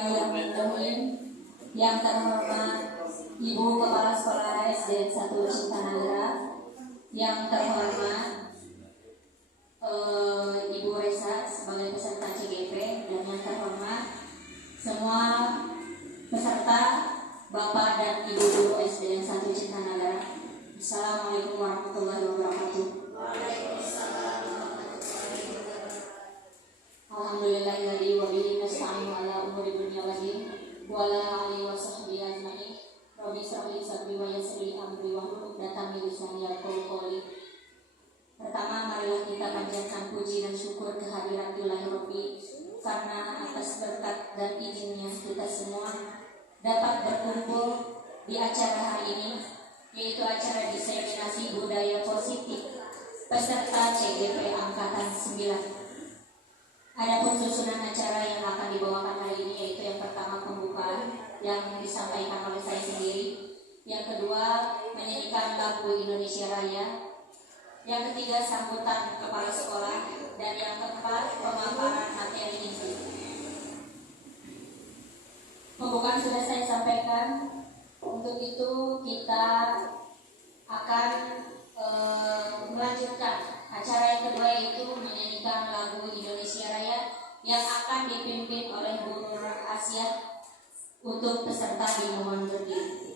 Bismillahirrahmanirrahim. Yang terhormat Ibu Kepala Sekolah SDN 1 Cintanagara, yang terhormat Ibu Resa sebagai peserta CGP, dan yang terhormat semua peserta Bapak dan Ibu Guru SDN 1 Cintanagara. Assalamualaikum warahmatullahi wabarakatuh. Alhamdulillahilladzi wa bihi nasta'inu ala umuri dunya wa din wa ala alihi wa sahbihi ajma'in. Rabbi shrah li sadri wa yassir li amri wahlul 'uqdatam min lisani yafqahu qawli. Pertama, marilah kita panjatkan puji dan syukur kehadirat Ilahi Rabbi, karena atas berkat dan izinnya kita semua dapat berkumpul di acara hari ini, yaitu acara diseminasi budaya positif peserta CGP Angkatan 9. Adapun susunan acara yang akan dibawakan hari ini, yaitu yang pertama pembukaan yang disampaikan oleh saya sendiri, yang kedua menyanyikan lagu Indonesia Raya, yang ketiga sambutan kepala sekolah, dan yang keempat pemaparan materi inti. Pembukaan sudah saya sampaikan. Untuk itu kita akan melanjutkan acara yang kedua, yaitu menyanyikan lagu Indonesia Raya yang akan dipimpin oleh Bu Nur Asia. Untuk peserta dimohon berdiri.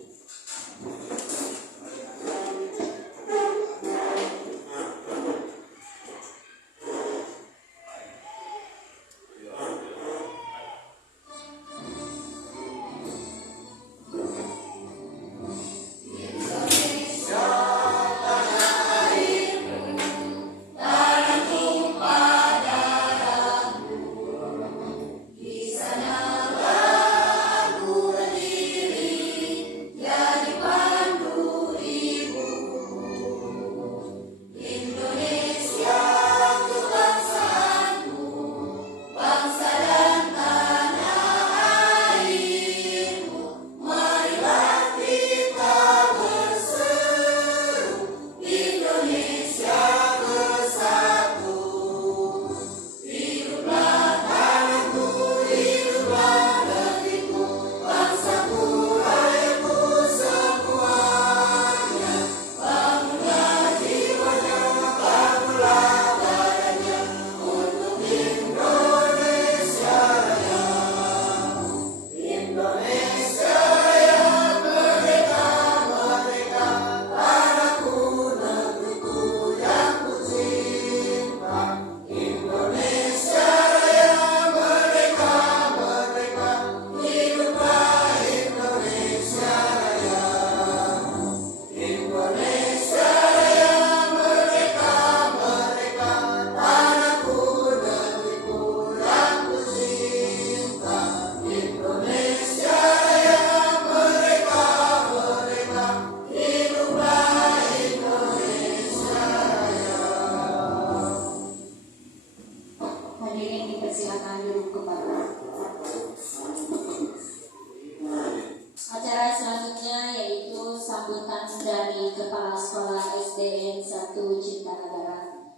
Acara selanjutnya yaitu sambutan dari Kepala Sekolah SDN 1 Cintanagara.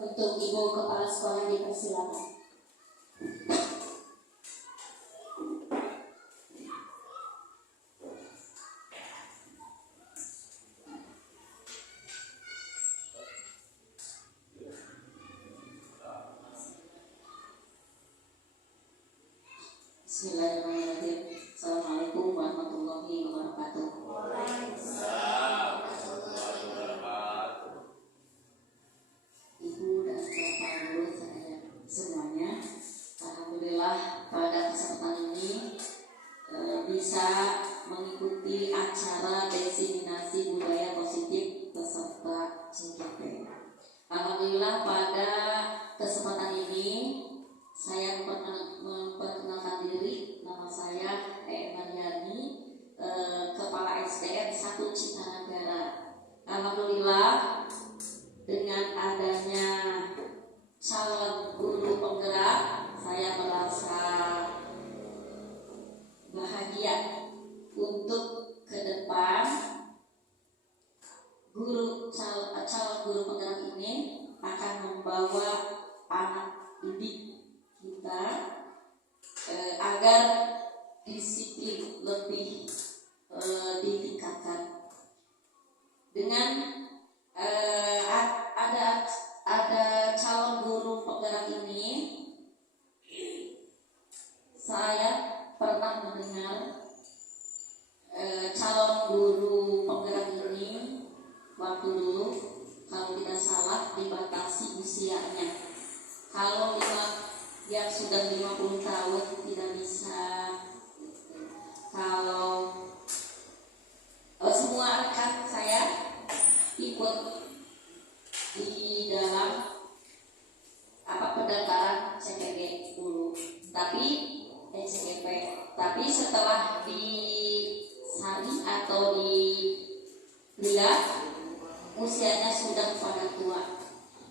Untuk Ibu Kepala Sekolah dipersilakan. Bismillahirrahmanirrahim. Assalamualaikum warahmatullahi wabarakatuh. Ibu dan Bapak Guru saya semuanya, alhamdulillah pada kesempatan ini bisa mengikuti acara diseminasi budaya positif peserta CGP. Alhamdulillah pada kesempatan ini saya memperkenalkan diri. Nama saya Mariani, Kepala SDN 1 Cintanagara. Alhamdulillah dengan adanya calon guru penggerak, saya merasa bahagia untuk ke depan calon guru penggerak ini akan membawa anak didik kita agar disiplin lebih ditingkatkan dengan ada calon guru penggerak ini. Saya pernah mendengar calon guru penggerak ini waktu dulu, kalau tidak salah dibatasi usianya. Kalau yang sudah 50 tahun tidak bisa. Kalau semua rekan saya ikut di dalam pendaftaran CPG dulu, CPP. Tapi setelah disaring atau dilihat usianya sudah pada tua.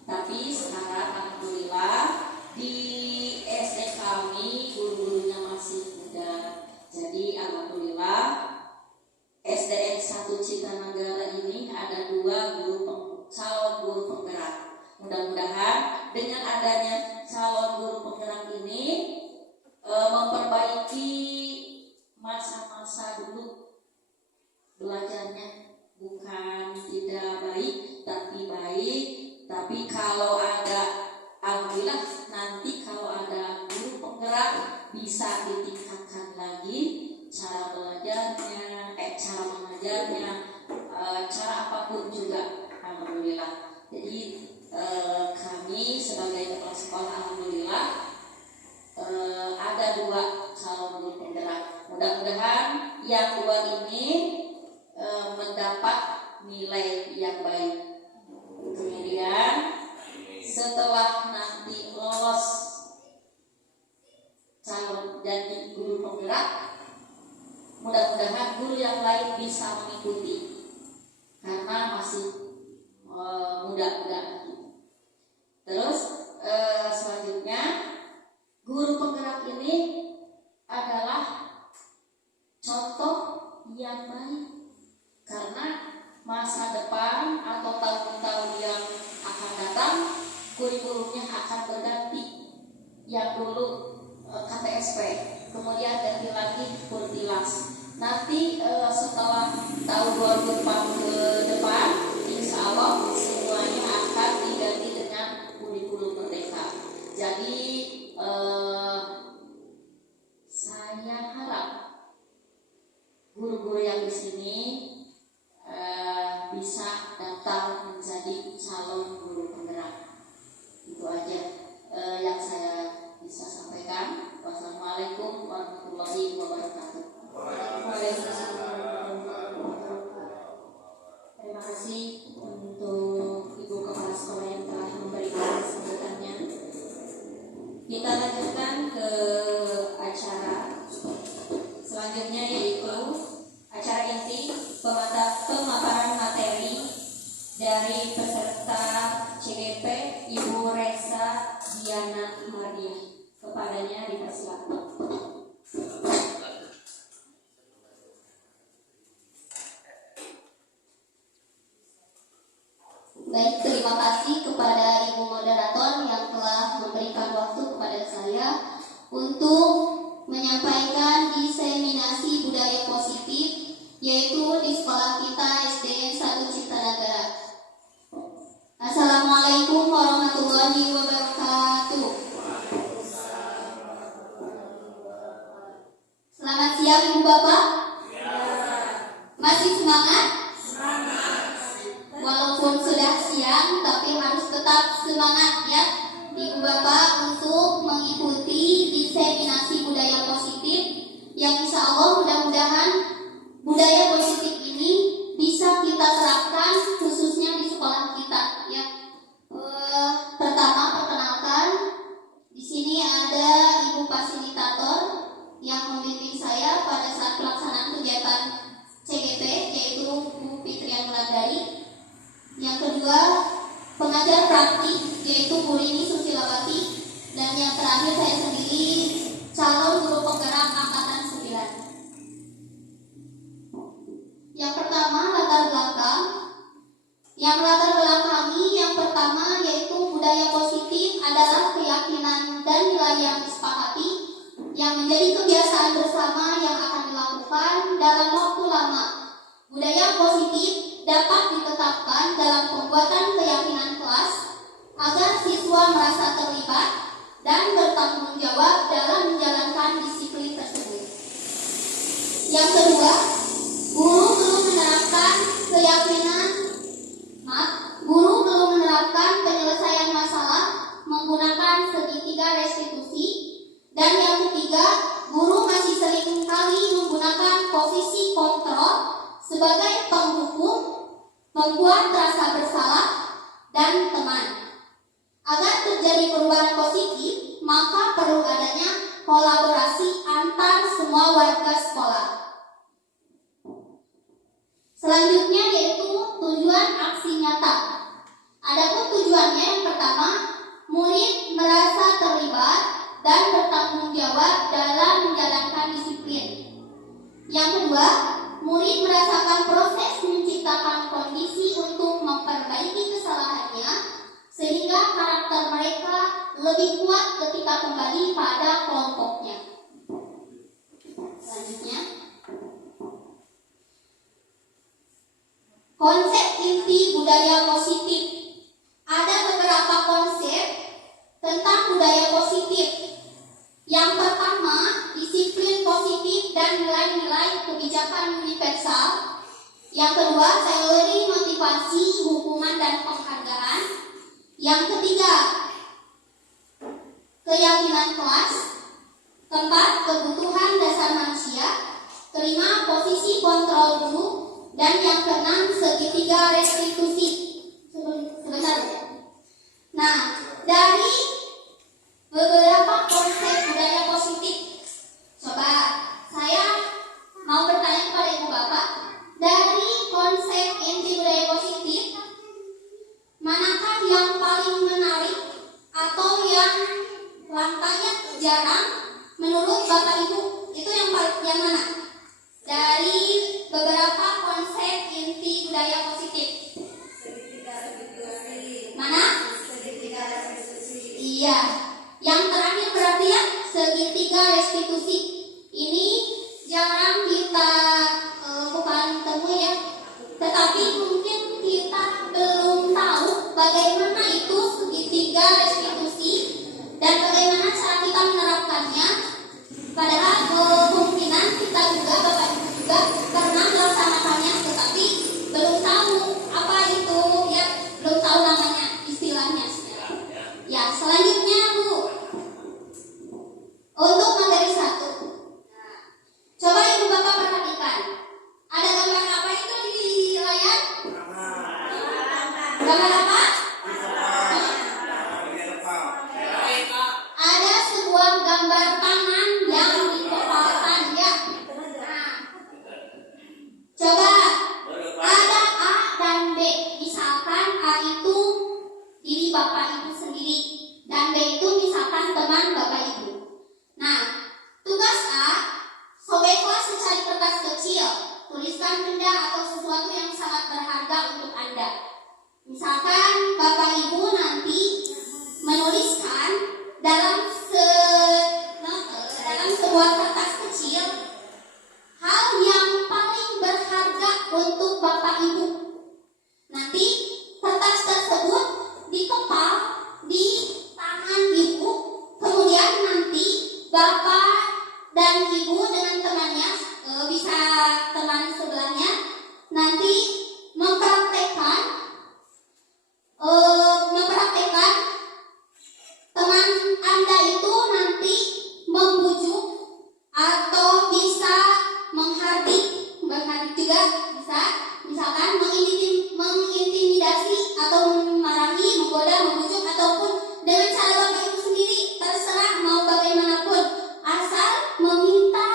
Tapi sekarang alhamdulillah di SD kami guru-gurunya masih muda. Jadi alhamdulillah SDN 1 Citanagara ini ada 2 calon guru penggerak. Mudah-mudahan dengan adanya calon guru penggerak ini memperbaiki masa-masa dulu belajarnya, bukan tidak baik tapi baik. Tapi kalau ada, alhamdulillah nanti kalau ada guru penggerak bisa ditingkatkan lagi cara belajarnya, cara mengajarnya, cara apapun juga, alhamdulillah. Jadi kami sebagai kepala sekolah alhamdulillah ada 2 calon guru penggerak. Mudah-mudahan yang 2 ini mendapat nilai yang baik. Kemudian setelah nanti lolos calon jadi guru penggerak, mudah-mudahan guru yang lain bisa mengikuti karena masih muda-muda. Terus selanjutnya guru penggerak ini adalah contoh yang baik karena masa depan atau tahun-tahun yang akan datang kurikulumnya akan berganti. Yang dulu KTSP, kemudian ganti lagi Kurtilas. Nanti setelah tahun 2004 ke depan, insya Allah semuanya akan diganti dengan kurikulum merdeka. Jadi saya harap guru-guru yang di sini bisa daftar menjadi calon guru penggerak. Itu aja yang saya bisa sampaikan. Wassalamualaikum warahmatullahi wabarakatuh. Terima kasih untuk Ibu Kepala Sekolah yang telah memberikan sambutannya. Kita lanjutkan ke acara selanjutnya, yaitu acara inti pemaparan materi dari peserta CGP Ibu Resa Diana Mardiah. Kepadanya dipersilakan. Baik, terima kasih kepada Ibu Moderator yang telah memberikan waktu kepada saya untuk menyampaikan diseminasi budaya positif, yaitu di sekolah kita SDN 1 Citanagara. Assalamualaikum warahmatullahi wabarakatuh. Selamat siang Ibu Bapak. Masih semangat? Walaupun sudah siang, tapi harus tetap semangat ya Ibu Bapak untuk mengikuti diseminasi budaya positif yang insya Allah mudah-mudahan budaya positif ini bisa kita terapkan khususnya di sekolah kita ya. Pertama, perkenalkan, di sini ada Ibu fasilitator yang membimbing saya pada saat pelaksanaan Budaya positif dapat ditetapkan dalam pembuatan keyakinan kelas agar siswa merasa terlibat dan bertanggung jawab dalam menjalankan disiplin tersebut. Yang kedua, guru belum menerapkan penyelesaian masalah menggunakan segitiga restitusi. Dan yang ketiga, guru masih sering kali menggunakan posisi kontrol sebagai penghukum, membuat rasa bersalah, dan teman. Agar terjadi perubahan positif, maka perlu adanya kolaborasi antar semua warga sekolah. Selanjutnya yaitu tujuan aksi nyata. Adapun tujuannya yang pertama, murid merasa terlibat dan bertanggung jawab dalam menjalankan disiplin. Yang kedua, murid merasakan proses menciptakan kondisi untuk memperbaiki kesalahannya sehingga karakter mereka lebih kuat ketika kembali pada kelompoknya. Selanjutnya, konsep inti budaya positif. Ada beberapa konsep tentang budaya positif. Yang pertama, disiplin positif dan nilai-nilai kebijakan universal. Yang kedua, teori motivasi, hukuman dan penghargaan. Yang ketiga, keyakinan kelas. Keempat, kebutuhan dasar manusia. Kelima, posisi kontrol guru. Dan yang keenam, segitiga restitusi. Sebentar. Nah, dari beberapa konsep budaya positif, coba saya mau bertanya kepada ibu bapak, dari konsep inti budaya positif, manakah yang paling menarik atau yang langkahnya jarang menurut bapak ibu? Itu yang mana? Dari beberapa konsep inti budaya positif, mana? Iya. Yang terakhir berarti ya, segitiga restitusi. Ini jarang kita bukan temui ya. Tetapi mungkin kita belum tahu bagaimana itu segitiga restitusi dan bagaimana cara kita menerapkannya. Padahal kemungkinan kita juga, Bapak Ibu juga pernah melaksanakannya, tetapi belum tahu apa itu ya, belum tahu namanya, istilahnya. Ya, selanjutnya Bu, untuk materi 1. Coba Ibu Bapak perhatikan. Ada gambar apa itu di layar? Gambar apa? Ada sebuah gambar tangan yang dikepalkan ya. Nah, coba ada A dan B. Misalkan A itu diri Bapak Ibu sendiri dan B itu misalkan teman Bapak Ibu. Nah, tugas A, sobeklah secari kertas kecil, tuliskan benda atau sesuatu yang sangat berharga untuk Anda. Misalkan Bapak Ibu nanti menuliskan dalam sebuah kertas kecil hal yang paling berharga untuk Bapak Ibu. Nanti kertas tersebut dikepal di tangan Ibu, kemudian nanti Bapak dan Ibu dengan temannya, bisa teman sebelahnya, nanti mempraktekkan teman Anda itu nanti membujuk atau bisa menghardik juga bisa, misalkan mengintimidasi atau memarahi, menggoda, membujuk, ataupun dengan cara Bapak Ibu sendiri, terserah mau bagaimanapun, asal meminta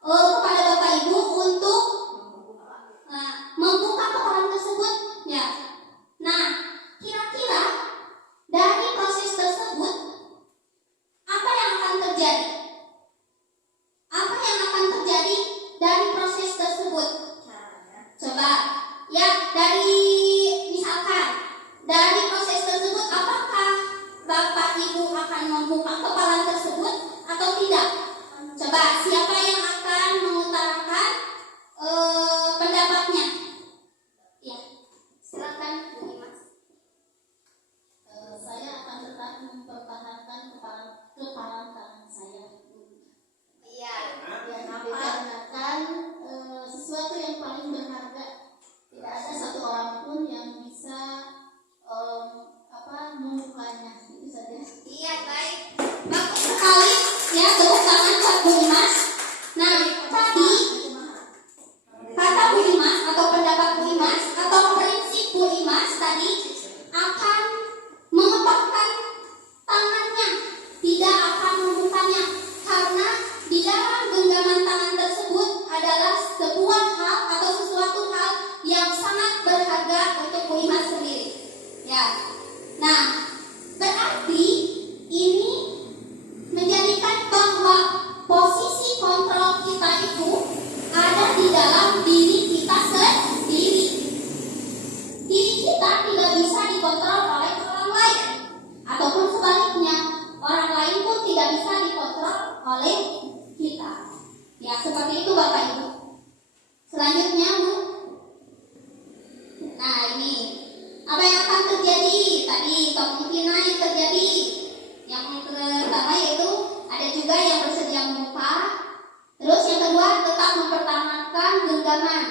kepada Bapak Ibu genggaman tangan tersebut adalah sebuah hal atau sesuatu hal yang sangat berharga untuk Buimas sendiri. Ya. Nah, berarti ini menjadikan bahwa posisi kontrol kita itu ada di dalam diri kita sendiri. Diri kita tidak bisa dikontrol oleh orang lain, ataupun sebaliknya, orang lain pun tidak bisa dikontrol oleh kita. Ya, seperti itu Bapak Ibu. Selanjutnya, Bu. Nah, ini apa yang akan terjadi? Tadi kemungkinan yang terjadi. Yang pertama yaitu ada juga yang bersedia membuka. Terus yang kedua tetap mempertahankan genggaman.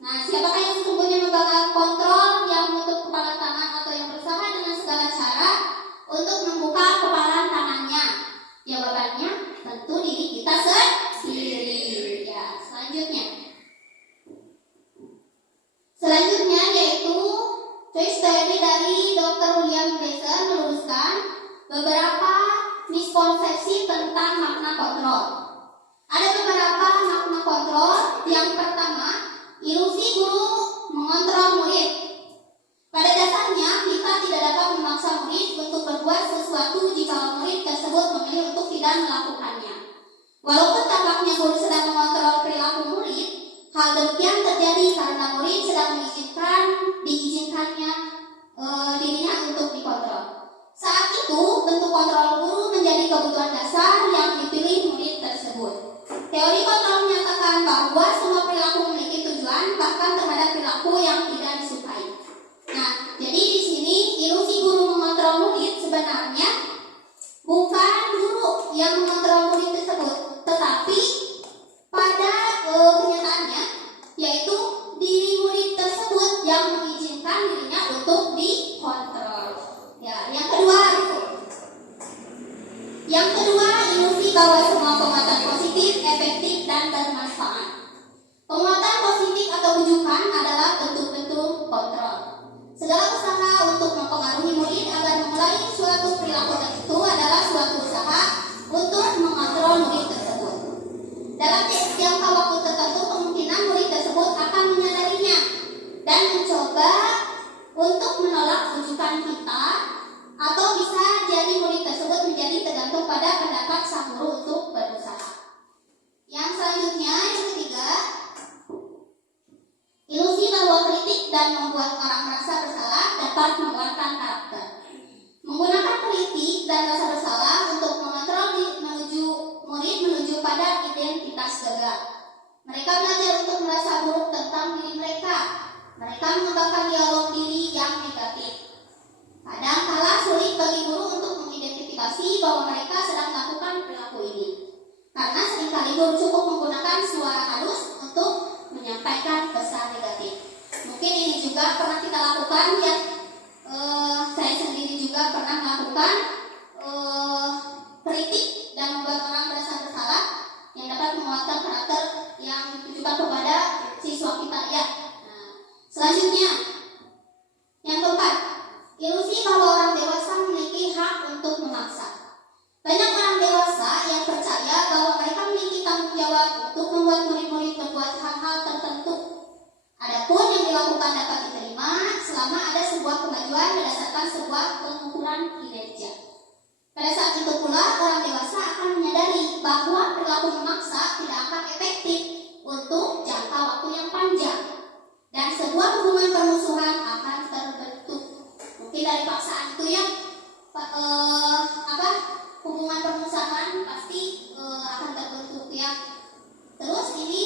Nah, siapakah yang sesungguhnya memegang kontrol yang menutup kepala tangan atau yang berusaha dengan segala cara untuk membuka kepala tangannya? Jawabannya tentu diri kita sendiri. Ya, selanjutnya yaitu case study dari Dr. William Glaser meluruskan beberapa miskonsepsi tentang makna kontrol. Ada beberapa makna kontrol. Yang pertama, ilusi guru mengontrol murid. Pada dasarnya, kita tidak dapat memaksa murid untuk berbuat sesuatu jika murid tersebut memilih untuk tidak melakukannya. Walaupun tampaknya guru sedang mengontrol perilaku murid, hal demikian terjadi karena murid sedang diizinkannya dirinya untuk dikontrol. Saat itu, bentuk kontrol guru menjadi kebutuhan dasar yang dipilih murid tersebut. Teori kontrol menyatakan bahwa semua perilaku memiliki tujuan, bahkan terhadap perilaku yang tidak disukai. Nah, jadi di sini ilusi guru mengontrol murid sebenarnya bukan guru yang mengontrol murid tersebut, tetapi pada kenyataannya yaitu diri murid tersebut yang mengizinkan dirinya untuk dikontrol. Ya, yang kedua ilusi bahwa semua penguatan positif, efektif dan bermanfaat. Penguatan positif atau bujukan adalah bentuk-bentuk kontrol. Segala usaha untuk mempengaruhi murid agar memulai suatu perilaku tertentu adalah suatu usaha untuk mengontrol murid tersebut. Dalam jangka waktu tertentu, kemungkinan murid tersebut akan menyadarinya dan mencoba untuk menolak bujukan kita, atau bisa jadi murid tersebut menjadi tergantung pada pendapat sang guru untuk berusaha. Yang selanjutnya, yang ketiga, ilusi bahwa kritik dan membuat orang merasa bersalah dapat menguatkan karakter. Menggunakan kritik dan rasa bersalah untuk mengontrol murid menuju pada identitas gagal. Mereka belajar untuk merasa buruk tentang diri mereka. Mereka mengembangkan dialog diri yang negatif. Kadang-kala sulit bagi guru untuk mengidentifikasi bahwa mereka sedang melakukan perilaku ini, karena seringkali guru cukup menggunakan suara halus untuk menyampaikan pesan negatif. Mungkin ini juga pernah kita lakukan ya. Saya sendiri juga pernah melakukan kritik dan membuat orang merasa bersalah yang dapat menguatkan karakter yang ditujukan kepada siswa kita ya. Nah, selanjutnya yang keempat, ilusi bahwa orang dewasa memiliki hak untuk memaksa. Banyak orang dewasa yang percaya bahwa mereka memiliki tanggung jawab untuk membuat murid-murid berbuat hal-hal tertentu. Adapun yang dilakukan dapat diterima selama ada sebuah kemajuan berdasarkan sebuah pengukuran kinerja. Pada saat itu pula orang dewasa akan menyadari bahwa perilaku memaksa tidak akan efektif untuk jangka waktu yang panjang, dan sebuah hubungan permusuhan akan terbentuk. Mungkin dari paksaan itu ya, hubungan permusuhan pasti akan terbentuk ya. Terus ini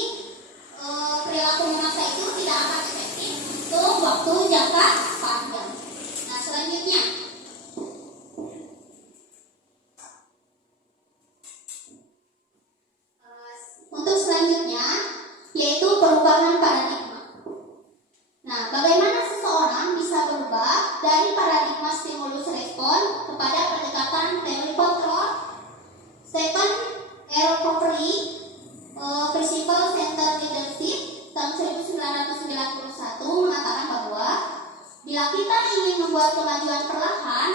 perilaku memaksa itu tidak akan efektif untuk waktu jangka panjang. Nah, selanjutnya yaitu perubahan paradigma. Nah, bagaimana seseorang bisa berubah dari paradigma stimulus respon kepada pendekatan teori kontrol? Stephen R. Covey, Principle Centered Leadership tahun 1991 mengatakan bahwa bila kita ingin membuat kemajuan perlahan,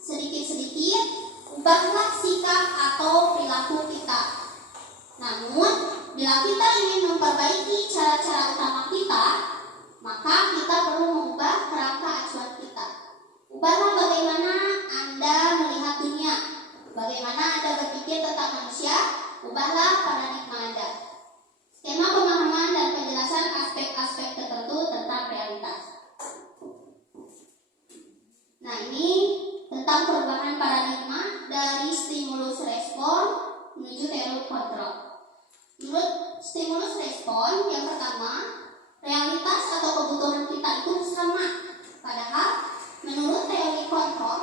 sedikit-sedikit ubahlah sikap atau perilaku kita. Namun, bila kita ingin memperbaiki cara-cara utama kita, maka kita perlu mengubah kerangka acuan kita. Ubahlah bagaimana Anda melihat dunia, bagaimana Anda berpikir tentang manusia, ubahlah paradigma Anda. Skema pemahaman dan penjelasan aspek-aspek tertentu tentang realitas. Nah, ini tentang perubahan paradigma dari stimulus respon menuju teori kontrol. Menurut stimulus respon, yang pertama, realitas atau kebutuhan kita itu sama. Padahal, menurut teori kontrol,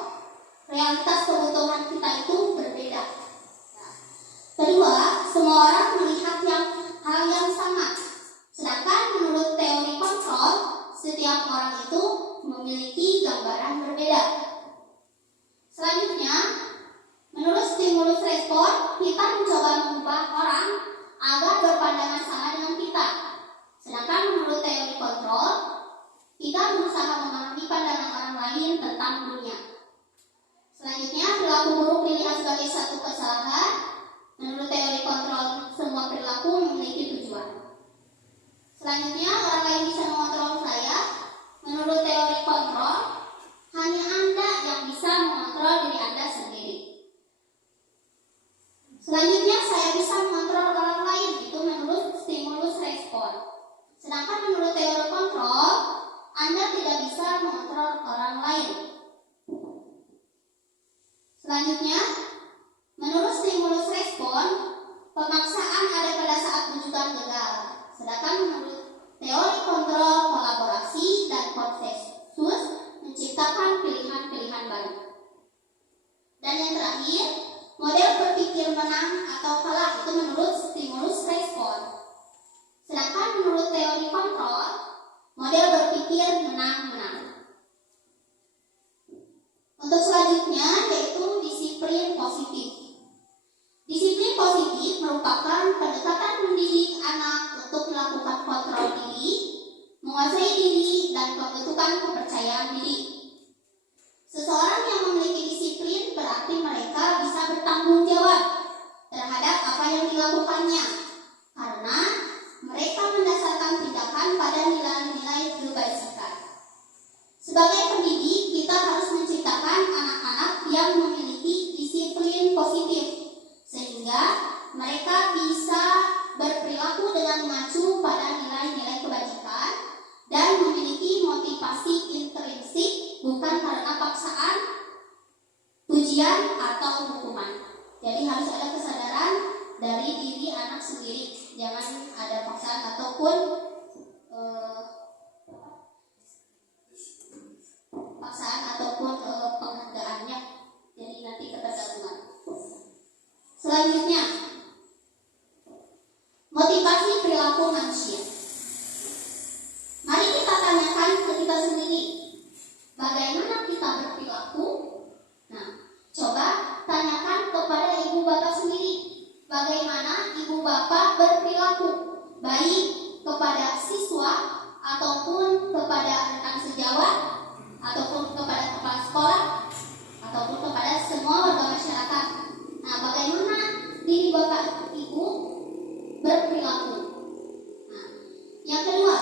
realitas kebutuhan kita itu berbeda. Kedua, semua orang melihat hal yang sama. Sedangkan menurut teori kontrol, setiap orang itu memiliki gambaran berbeda. Selanjutnya, menurut stimulus respon, kita mencoba mengubah orang agar berpandangan sama dengan kita. Sedangkan menurut teori kontrol, kita berusaha memahami pandangan orang lain tentang dunia. Selanjutnya, perilaku buruk dilihat sebagai satu kesalahan. Menurut teori kontrol, semua perilaku memiliki tujuan. Selanjutnya, orang lain bisa mengontrol saya. Menurut teori kontrol, hanya Anda yang bisa mengontrol diri Anda sendiri. Selanjutnya, saya bisa mengontrol orang lain. Itu menurut stimulus respon. Sedangkan menurut teori kontrol, Anda tidak bisa mengontrol orang lain. Selanjutnya, menurut stimulus respon, pemaksaan ada pada saat rujukan gagal. Sedangkan menurut teori kontrol, kolaborasi dan konsensus menciptakan pilihan-pilihan baru. Dan yang terakhir, model berpikir menang atau kalah itu menurut stimulus respon. Sedangkan menurut teori kontrol, model berpikir menang-menang. Untuk selanjutnya yaitu disiplin positif. Disiplin positif merupakan pendekatan mendidik anak untuk melakukan kontrol diri, menguasai diri, dan pembentukan kepercayaan diri. Seseorang yang memiliki disiplin berarti mereka bisa bertanggung jawab terhadap apa yang dilakukannya, karena mereka mendasarkan tindakan pada nilai-nilai kebajikan. Sebagai pendidik, kita harus menciptakan anak-anak yang memiliki disiplin positif, sehingga mereka bisa berperilaku dengan mengacu pada nilai-nilai kebajikan dan memiliki motivasi intrinsik, bukan karena paksaan, pujian, atau hukuman. Jadi harus ada kesadaran dari diri anak sendiri, jangan ada paksaan ataupun penghargaannya. Jadi nanti ketergantungan. Selanjutnya, motivasi perilaku manusia. Mari kita tanyakan ke kita sendiri, bagaimana kita berperilaku? Nah, coba tanyakan kepada ibu bapak sendiri, bagaimana ibu bapak berperilaku, baik kepada siswa ataupun kepada rekan sejawat, ataupun kepada kepala sekolah, ataupun kepada semua warga masyarakat. Nah, bagaimana diri bapak ibu berperilaku? Nah, yang kedua,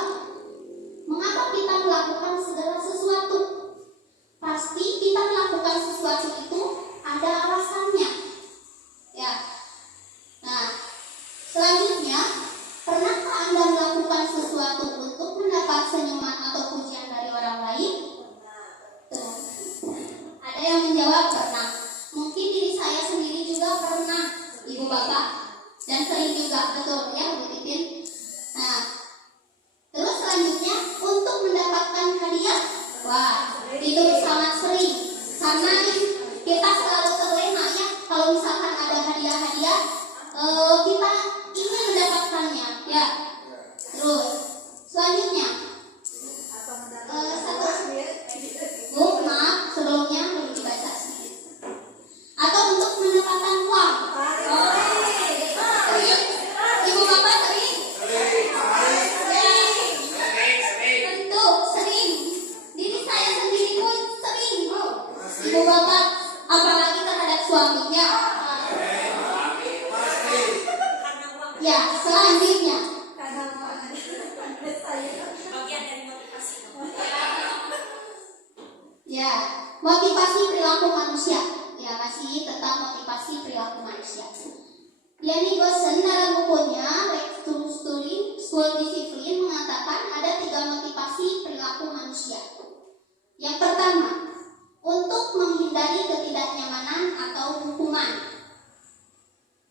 mengapa kita melakukan segala sesuatu? Pasti kita melakukan sesuatu itu ada alasannya. Ya. Nah, selanjutnya, pernahkah Anda melakukan sesuatu untuk mendapat senyuman atau pujian dari orang lain? Tuh. Ada yang menjawab pernah. Mungkin diri saya sendiri juga pernah, ibu bapak, dan sering juga, betul ya, Bu Titin. Nah, terus selanjutnya untuk mendapatkan hadiah, wah, itu sangat sering, karena kita selalu terlena ya, kalau misalkan ada hadiah-hadiah, kita ingin mendapatkannya, ya. Terus selanjutnya, Bu, maaf, sebelumnya belum dibaca sedikit. Atau untuk mendapatkan uang. Ibu bapak selanjutnya. Bagian dari motivasi. Ya, motivasi perilaku manusia. Ya, masih tentang motivasi perilaku manusia. Yani Gosen dalam bukunya Back to Study School Discipline mengatakan ada 3 motivasi perilaku manusia. Yang pertama, untuk menghindari ketidaknyamanan atau hukuman.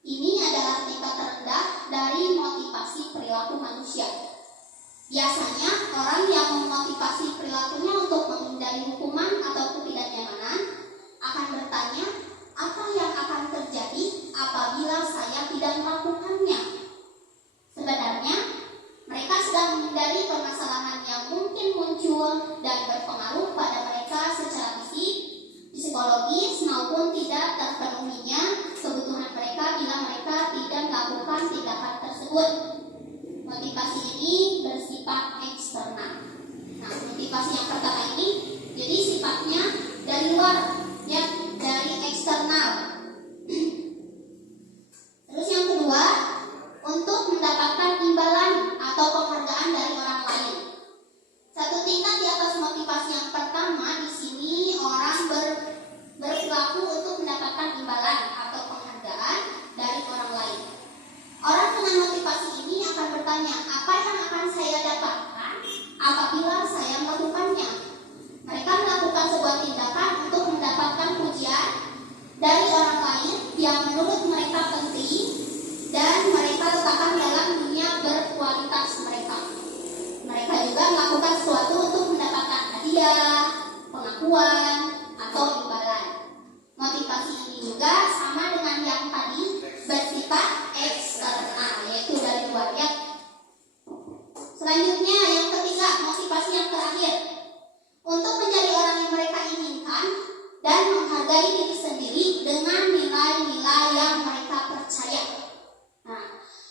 Ini adalah tingkat terendah dari motivasi perilaku manusia. Biasanya orang yang memotivasi perilakunya untuk menghindari hukuman atau ketidaknyamanan akan bertanya, apa yang akan terjadi apabila saya tidak melakukannya? Sebenarnya, mereka sedang menghindari permasalahan yang mungkin muncul dan berpengaruh pada mereka secara fisik, psikologis maupun tidak terpenuhinya kebutuhan mereka bila mereka tidak melakukan tindakan tersebut. Motivasi ini bersifat eksternal. Nah, motivasi yang pertama ini jadi sifatnya dari luar, ya, dari eksternal. Terus yang kedua, untuk mendapatkan imbalan atau penghargaan dari orang lain. Satu tingkat di atas motivasi yang pertama, di sini orang berperilaku untuk mendapatkan imbalan atau penghargaan dari orang lain. Orang dengan motivasi ini akan bertanya, apa yang akan saya dapatkan apabila saya melakukannya? Mereka melakukan sebuah tindakan untuk mendapatkan pujian dari orang lain yang menurut mereka penting dan mereka letakkan dalam dunia berkualitas mereka. Mereka juga melakukan sesuatu untuk mendapatkan hadiah, pengakuan, atau imbalan. Motivasi ini juga sama dengan yang tadi, bersifat eksternal, yaitu dari luar, ya. Selanjutnya yang ketiga, motivasi yang terakhir, untuk menjadi orang yang mereka inginkan dan menghargai diri sendiri dengan nilai-nilai yang mereka percaya. Nah,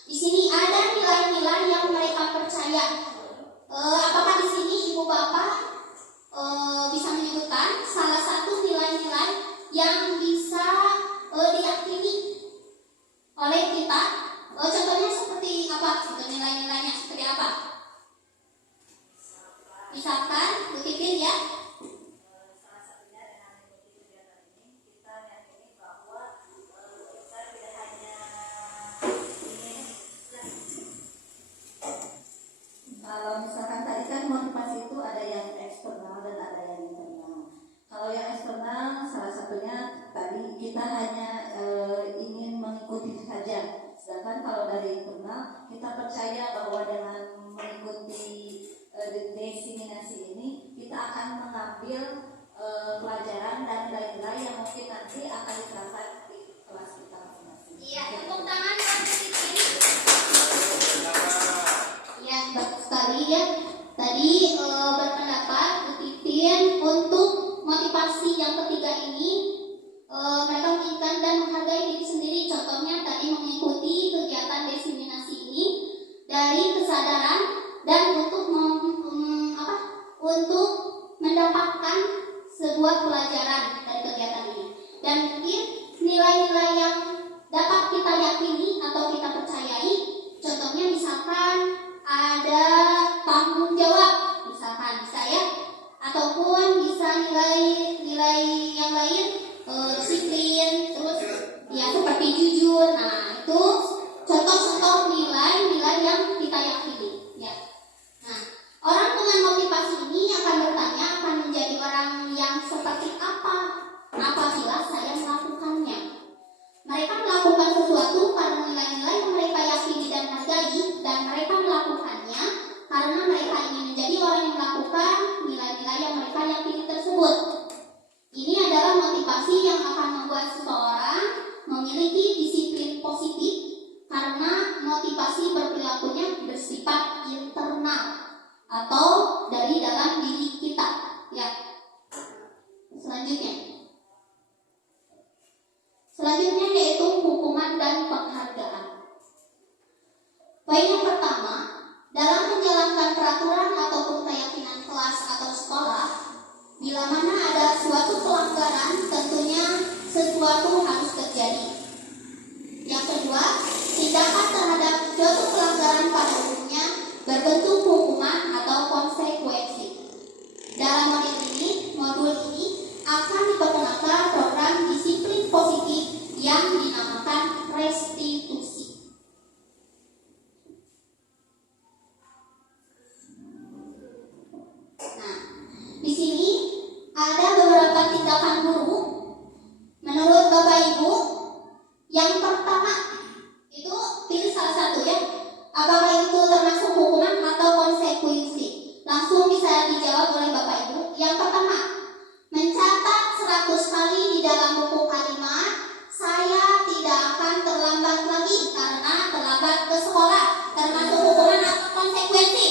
di sini ada nilai-nilai yang mereka percaya. Apakah di sini ibu bapak bisa menyebutkan salah satu nilai-nilai yang bisa diyakini oleh kita? Contohnya seperti apa? Nilai-nilainya seperti apa? Misalkan, Bu Titin, ya. Salah satunya dengan mengikuti kegiatan ini, kita meyakini bahwa kita tidak hanya ingin. Kalau misalkan tadi kan motivasi itu ada yang eksternal dan ada yang internal. Kalau yang eksternal salah satunya tadi kita hanya ingin mengikuti saja. Sedangkan kalau dari internal kita percaya bahwa dengan mengikuti desiminasi ini kita akan mengambil pelajaran dan nilai-nilai yang mungkin nanti akan diterapkan di kelas kita masing-masing. Iya, tepuk tangan buat Bu Titin. Ya, bagus sekali, ya. Tadi berpendapat Bu Titin untuk motivasi yang ketiga ini, mereka menginginkan dan menghargai diri sendiri. Contohnya tadi mengikuti kegiatan desiminasi ini dari kesadaran dan untuk mendapatkan sebuah pelajaran dari kegiatan ini. Dan mungkin nilai-nilai yang dapat kita yakini atau kita percayai, contohnya misalkan ada tanggung jawab, misalkan bisa, ya, ataupun bisa nilai-nilai yang lain, disiplin, terus ya seperti jujur. Nah, itu contoh-contoh nilai-nilai yang kita yakini, ya. Nah, orang dengan motivasi ini akan bertanya, akan menjadi orang yang seperti apa apabila saya melakukannya. Mereka melakukan sesuatu karena nilai-nilai yang mereka yakini dan hargai, dan mereka melakukannya karena mereka ingin menjadi orang yang melakukan nilai-nilai yang mereka yakini tersebut. Ini adalah motivasi yang akan membuat seseorang memiliki disiplin positif karena motivasi berperilakunya bersifat internal atau dari dalam diri kita, ya. Selanjutnya yaitu hukuman dan penghargaan. Poin yang pertama, dalam menjalankan peraturan ataupun keyakinan kelas atau sekolah, bila mana ada suatu pelanggaran, tentunya sesuatu harus terjadi. Yang kedua, tindakan terhadap suatu pelanggaran berbentuk hukuman atau konsekuensi. Dalam modul ini akan diperkenalkan program disiplin positif yang dinamakan restitusi. Nah, di sini ada beberapa tindakan guru. Menurut Bapak Ibu, yang pertama itu pilih salah satu ya. Apakah itu termasuk hukuman atau konsekuensi? Langsung bisa dijawab oleh Bapak Ibu. Yang pertama, mencatat 100 kali di dalam buku kalimat, saya tidak akan terlambat lagi karena terlambat ke sekolah. Termasuk hukuman atau konsekuensi?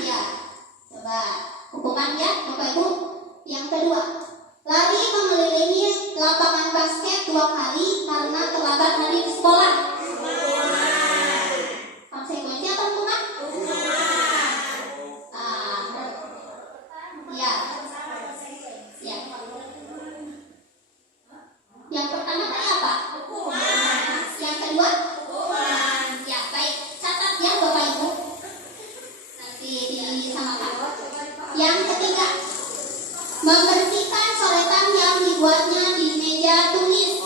Iya. Coba hukuman ya Bapak Ibu. Yang kedua, lari mengelilingi lapangan basket 2 kali karena terlambat lari ke sekolah. Konsekuensi atau hukuman? Ya. Ya. Yang pertama tadi apa? Yang kedua? Ya, baik. Catat ya Bapak Ibu. Nanti disamakan. Yang ketiga, membersihkan coretan yang dibuatnya di meja tulis.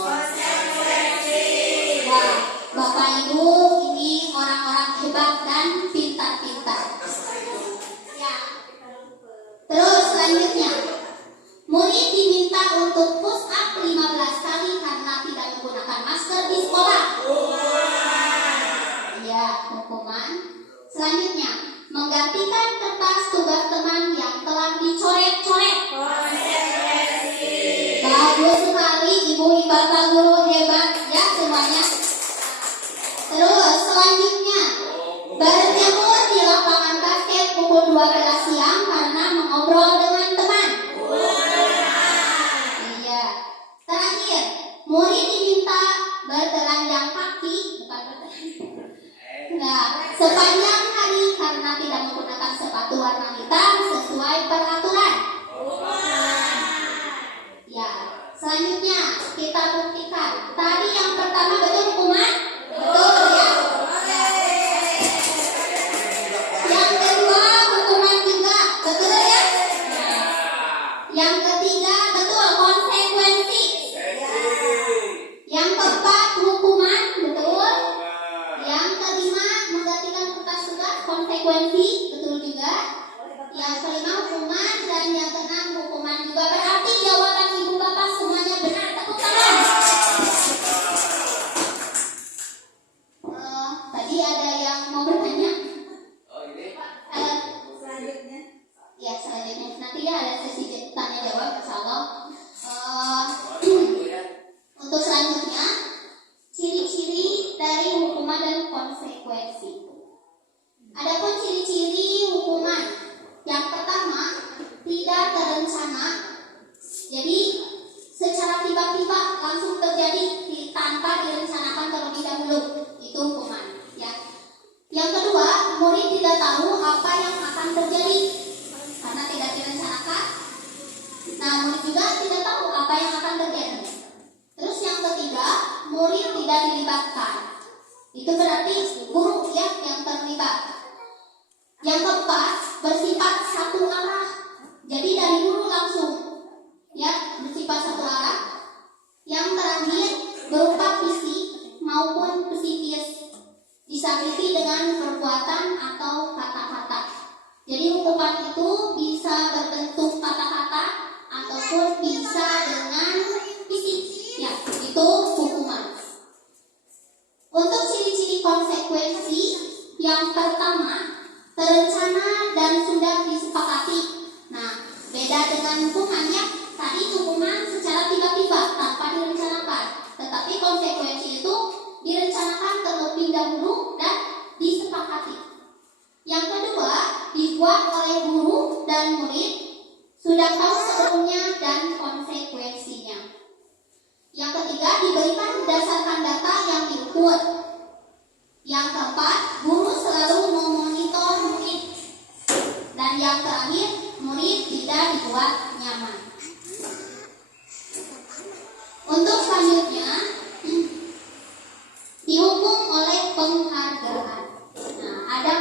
Nah, Bapak Ibu ini orang-orang hebat dan pintar-pintar. Ya. Terus selanjutnya, murid diminta untuk push up 15 kali karena tidak menggunakan masker di sekolah. Ya, hukuman. Selanjutnya, menggantikan kertas tugas teman yang telah dicoret-coret. Bagus sekali Ibu Bapak guru, hebat ya semuanya. Terus selanjutnya, berjemur di lapangan basket pukul 12 siang karena mengobrol dengan teman. Iya. Terakhir, murid diminta bertelanjang kaki, bukan bertelanjang. Nah, sepanjang hari karena tidak menggunakan sepatu warna hitam sesuai peraturan. Ya, selanjutnya kita buktikan. Tadi yang pertama betul hukuman? Betul ya. Yang kedua hukuman juga, betul ya. Yang ketiga betul konsekuensi. Yang keempat hukuman, betul. Yang kelima menggantikan kertas tugas, konsekuensi, betul juga. Yang kelima hukuman dan yang keenam hukuman juga. Berarti jawaban Ibu Bapak semuanya benar. Tepuk tangan. Tadi ada yang mau bertanya? Selanjutnya. Ya, selanjutnya nanti ya ada sesi tanya jawab insyaallah. Untuk selanjutnya, ciri-ciri dari hukuman dan konsekuensi. Adapun ciri-ciri hukuman, yang pertama tidak terencana. Jadi secara tiba-tiba langsung terjadi tanpa direncanakan terlebih dahulu. Itu hukuman ya. Yang kedua, murid tidak tahu apa yang akan terjadi karena tidak direncanakan. Nah, murid juga tidak tahu apa yang akan terjadi. Terus yang ketiga, murid tidak dilibatkan. Itu berarti guru ya yang terlibat. Yang keempat, bersifat satu arah. Jadi dari guru langsung ya, bersifat satu arah. Yang terakhir, berupa fisik maupun psikis. Disakiti dengan perbuatan atau kata-kata. Jadi hukuman itu bisa berbentuk kata-kata ataupun bisa dengan fisik. Ya, itu hukuman. Untuk ciri-ciri konsekuensi, yang pertama, terencana dan sudah disepakati. Nah, beda dengan hukuman ya. Tadi hukuman secara tiba-tiba tanpa direncanakan. Tetapi konsekuensi itu direncanakan terlebih dahulu dan disepakati. Yang kedua, dibuat oleh guru dan murid, sudah tahu sebelumnya dan konsekuensinya. Yang ketiga, diberikan berdasarkan data yang diukur. Yang keempat, guru selalu memonitor murid. Dan yang terakhir, murid tidak dibuat nyaman. Untuk selanjutnya, dihukum oleh penghargaan. Nah, ada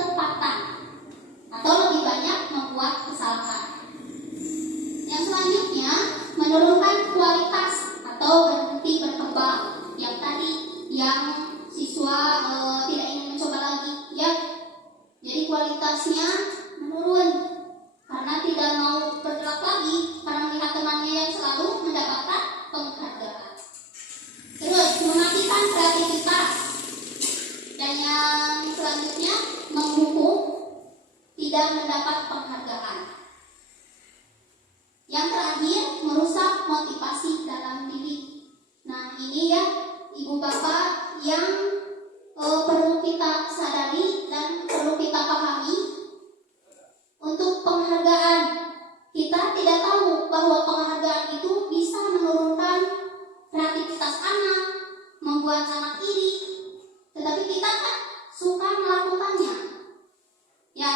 ketepatan atau lebih banyak membuat kesalahan. Yang selanjutnya, menurunkan kualitas atau berhenti berkembang. Yang tadi yang siswa tidak ingin mencoba lagi, ya. Jadi kualitasnya menurun karena tidak mau bergerak lagi karena melihat temannya yang selalu mendapatkan penghargaan. Terus mematikan kreativitas. Dan yang selanjutnya menghukum tidak mendapat penghargaan. Yang terakhir merusak motivasi dalam diri. Nah ini ya ibu bapak yang perlu kita sadari dan perlu kita pahami. Untuk penghargaan, kita tidak tahu bahwa penghargaan itu bisa menurunkan kreativitas anak, membuat anak iri, tetapi kita kan suka melakukannya. Ya,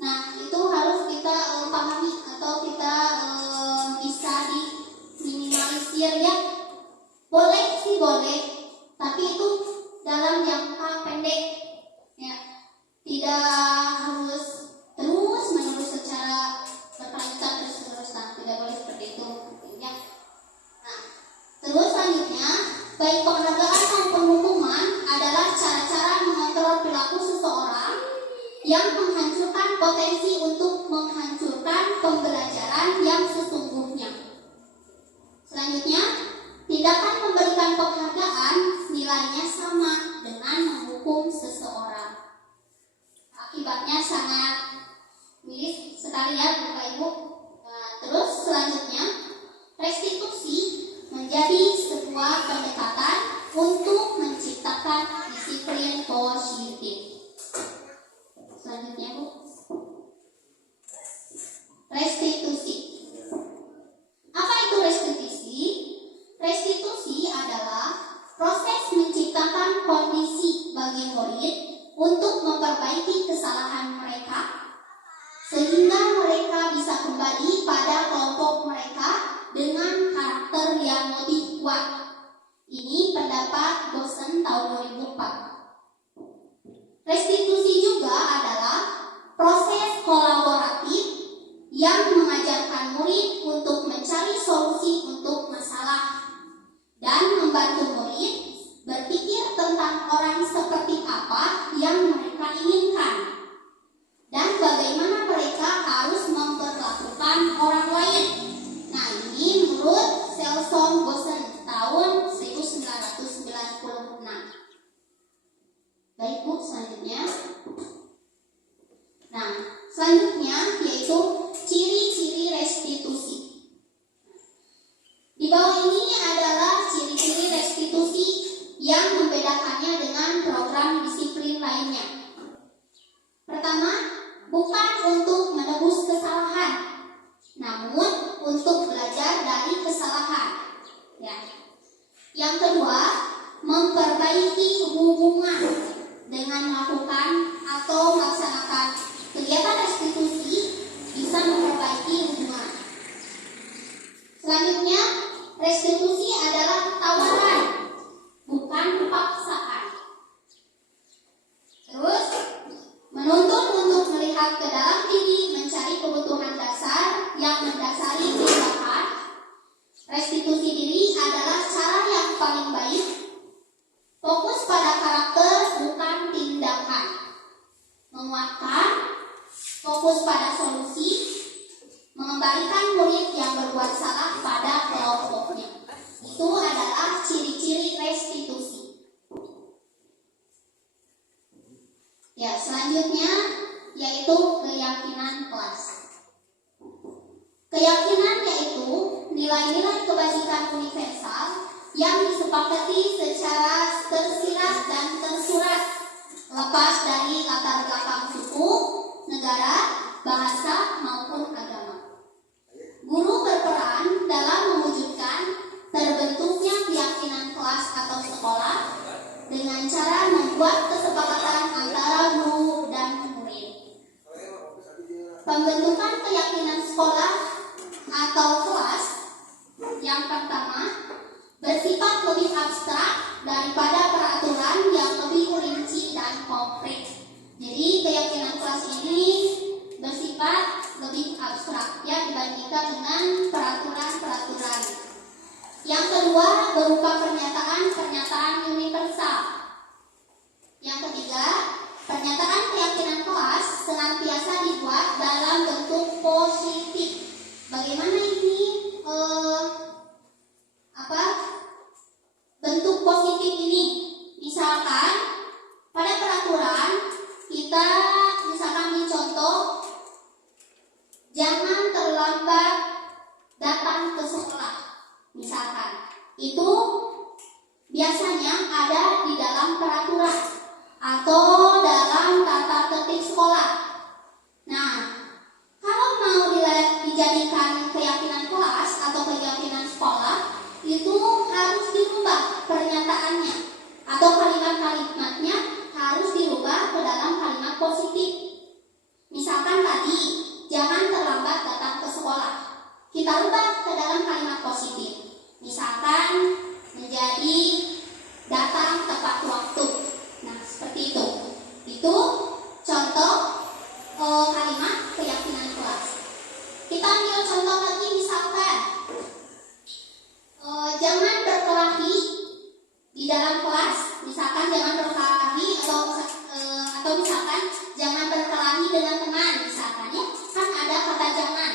nah itu harus kita pahami atau kita bisa diminimalisir ya. Boleh sih boleh, tapi itu dalam jangka pendek ya, tidak harus terus menerus secara berkelanjutan terus-terusan, tidak boleh seperti itu ya. Nah, terus selanjutnya baik penghargaan maupun hukuman adalah cara-cara mengontrol perilaku seseorang yang menghancurkan potensi untuk menghancurkan pembelajaran yang sesungguhnya. Selanjutnya, tindakan memberikan penghargaan nilainya sama dengan menghukum seseorang. Akibatnya sangat miris sekali ya Bapak Ibu. Nah, terus selanjutnya, restitusi menjadi sebuah pendekatan untuk menciptakan disiplin positif. Selanjutnya Bu, restitusi. Apa itu restitusi? Restitusi adalah proses menciptakan kondisi bagi murid untuk memperbaiki kesalahan mereka sehingga mereka bisa kembali pada kelompok mereka dengan karakter yang lebih kuat. Ini pendapat dosen tahun 2004. Restitusi juga adalah proses kolaboratif yang mengajarkan murid untuk mencari solusi untuk masalah dan membantu murid berpikir tentang orang seperti apa yang mereka inginkan dan bagaimana mereka harus memperlakukan orang lain. Nah, ini menurut Selson Bosen tahun 1996. Baik Bu, selanjutnya. Nah, selanjutnya yaitu ciri-ciri restitusi. Di bawah ini adalah ciri-ciri restitusi yang membedakannya dengan program disiplin lainnya. Pertama, bukan untuk menebus kesalahan, namun untuk belajar dari kesalahan. Ya. Yang kedua, memperbaiki hubungan dengan melakukan atau melaksanakan kegiatan restitusi bisa memperbaiki hubungan. Selanjutnya, restitusi adalah tawaran, bukan paksaan. Terus, menuntun untuk melihat ke dalam diri, mencari kebutuhan dasar yang mendasari tindakan. Restitusi diri adalah cara yang paling baik. Fokus pada karakter, bukan tindakan. Menguatkan, fokus pada solusi, mengembalikan murid yang berbuat salah pada kelompoknya. Itu adalah ciri-ciri restitusi. Ya, selanjutnya yaitu keyakinan kelas. Keyakinan yaitu nilai-nilai kebajikan universal yang disepakati secara tersirat dan tersurat, lepas dari latar belakang suku, negara, bahasa, maupun agama. Guru berperan dalam mewujudkan terbentuknya keyakinan kelas atau sekolah dengan cara membuat kesepakatan antara guru dan murid. Pembentukan keyakinan sekolah atau kelas yang pertama bersifat lebih abstrak daripada peraturan yang lebih rinci dan konkret. Jadi keyakinan kelas ini bersifat lebih abstrak ya dibandingkan dengan peraturan-peraturan. Yang kedua berupa pernyataan-pernyataan universal. Yang ketiga, pernyataan keyakinan kelas senantiasa dibuat dalam bentuk positif. Bagaimana ini bentuk positif ini? Misalkan pada peraturan kita misalkan contoh jangan terlambat datang ke sekolah. Misalkan itu biasanya ada di dalam peraturan atau dalam tata tertib sekolah. Nah, kalau mau dijadikan keyakinan kelas atau keyakinan sekolah, itu harus dirubah pernyataannya atau kalimat-kalimatnya harus dirubah ke dalam kalimat positif. Misalkan tadi, jangan terlambat datang ke sekolah. Kita rubah ke dalam kalimat positif. Misalkan menjadi datang tepat waktu. Nah, seperti itu. Itu contoh kalimat keyakinan kelas. Kita ambil contoh lagi misalkan jangan berkelahi di dalam kelas. Misalkan jangan berkelahi atau misalkan jangan berkelahi dengan teman. Misalkan ya, kan ada kata jangan.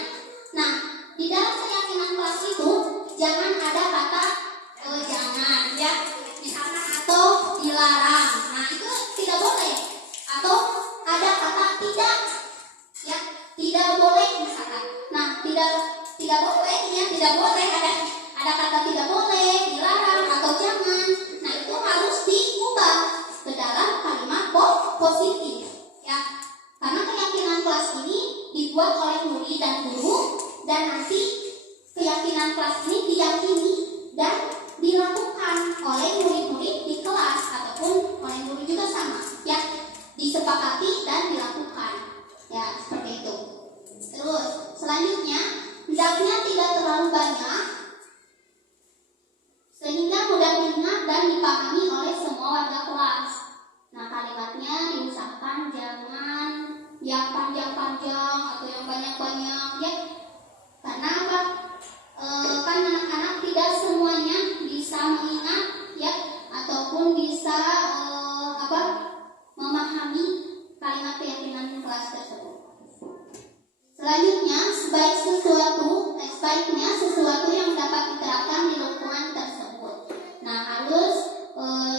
Nah, di dalam keyakinan kelas itu jangan ada kata jangan ya. Misalkan atau dilarang. Nah, itu tidak boleh. Atau ada kata tidak. Ya, tidak boleh misalkan. Nah, tidak boleh ya, tidak boleh ada kata tidak boleh, dilarang atau jangan. Nah, itu harus diubah ke dalam kalimat positif ya. Karena keyakinan kelas ini dibuat oleh murid dan guru dan nanti keyakinan kelas ini diyakini dan dilakukan oleh murid-murid di kelas ataupun oleh guru juga sama ya, disepakati dan dilakukan ya, seperti itu. Terus selanjutnya hendaknya tidak terlalu banyak sehingga mudah diingat dan dipahami oleh semua warga kelas. Nah, kalimatnya diusahakan jangan yang panjang-panjang atau yang banyak-banyak ya. Karena apa? Kan anak-anak tidak semuanya bisa mengingat ya ataupun bisa memahami kalimat keyakinan kelas tersebut. Selanjutnya, sebaiknya sesuatu yang dapat diterapkan di lingkungan tersebut. Nah, harus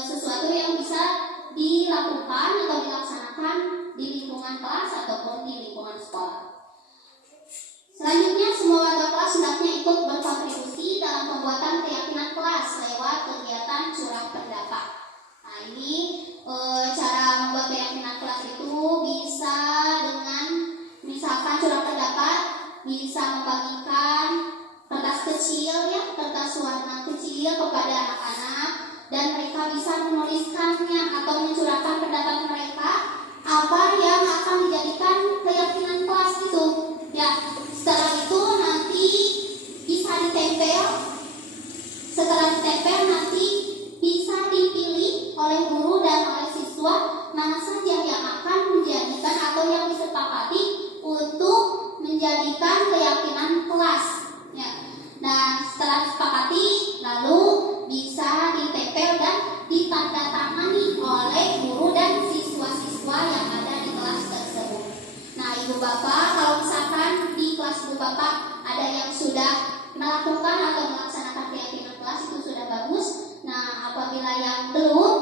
sesuatu yang bisa dilakukan atau dilaksanakan di lingkungan kelas ataupun di lingkungan sekolah. Selanjutnya, semua warga kelas hendaknya ikut berkontribusi dalam pembuatan keyakinan kelas lewat kegiatan curah pendapat. Nah, ini cara membuat keyakinan kelas itu bisa dengan misalkan curah pendapat, bisa membagikan kertas kecil ya, kertas warna kecil kepada anak-anak dan mereka bisa menuliskannya atau mencurahkan pendapat mereka apa yang akan dijadikan keyakinan kelas itu ya. Setelah itu nanti bisa ditempel. Setelah ditempel nanti bisa dipilih oleh guru dan oleh siswa mana saja yang akan menjadikan atau yang disepakati untuk menjadikan keyakinan kelas ya. Nah, setelah disepakati lalu bisa ditempel dan ditandatangani oleh guru dan siswa-siswa yang ada di kelas tersebut. Nah, ibu bapak, kalau misalkan di kelas ibu bapak ada yang sudah melakukan atau melaksanakan keyakinan kelas, itu sudah bagus. Nah, apabila yang belum,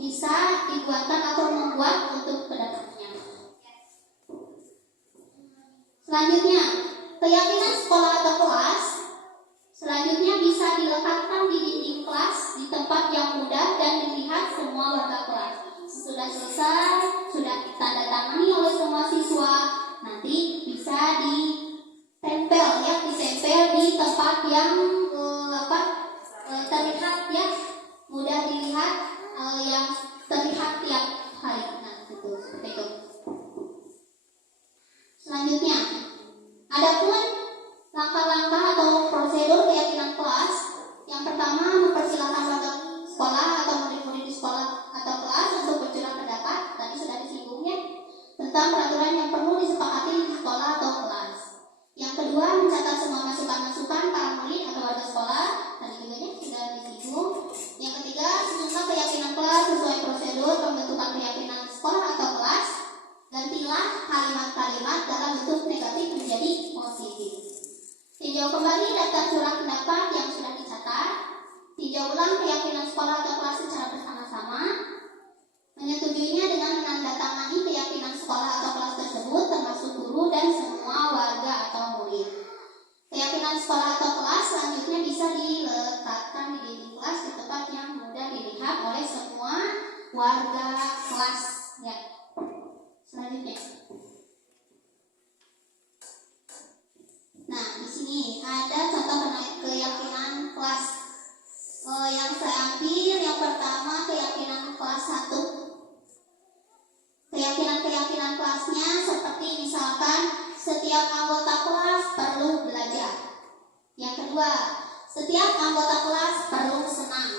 bisa dibuatkan atau membuat untuk kedepannya. Selanjutnya, keyakinan sekolah atau kelas selanjutnya bisa diletakkan di dinding kelas di tempat yang mudah dan dilihat semua warga kelas. Sudah selesai, sudah ditandatangani oleh semua siswa, nanti bisa ditempel ya, ditempel di tempat yang terlihat ya, mudah dilihat, yang terlihat tiap hari. Nah, itu seperti itu. Selanjutnya, adapun langkah-langkah atau prosedur keyakinan kelas. Yang pertama, mempersilahkan warga sekolah atau murid-murid di sekolah atau kelas untuk bercurah pendapat. Tadi sudah disinggung ya. tentang peraturan yang perlu disepakati di sekolah atau kelas. Yang kedua, mencatat semua masukan-masukan para murid atau warga sekolah. Tadi juga sudah disinggung. Yang ketiga, sejumlah keyakinan kelas sesuai prosedur pembentukan keyakinan sekolah atau kelas. Gantilah kalimat-kalimat dalam bentuk negatif menjadi positif. Tinjau kembali daftar surat pendapat yang sudah dicatat. Tinjau ulang keyakinan sekolah atau kelas secara bersama-sama. Menyetujuinya dengan menandatangani keyakinan sekolah atau kelas tersebut termasuk guru dan semua warga atau murid. Keyakinan sekolah atau kelas selanjutnya bisa diletakkan di dinding kelas di tempat yang mudah dilihat oleh semua warga kelas. Ya. Selanjutnya. Nah, di sini ada contoh keyakinan kelas. Yang saya ambil yang pertama keyakinan kelas 1. Keyakinan kelasnya seperti misalkan setiap anggota kelas perlu belajar. Yang kedua, setiap anggota kelas perlu senang.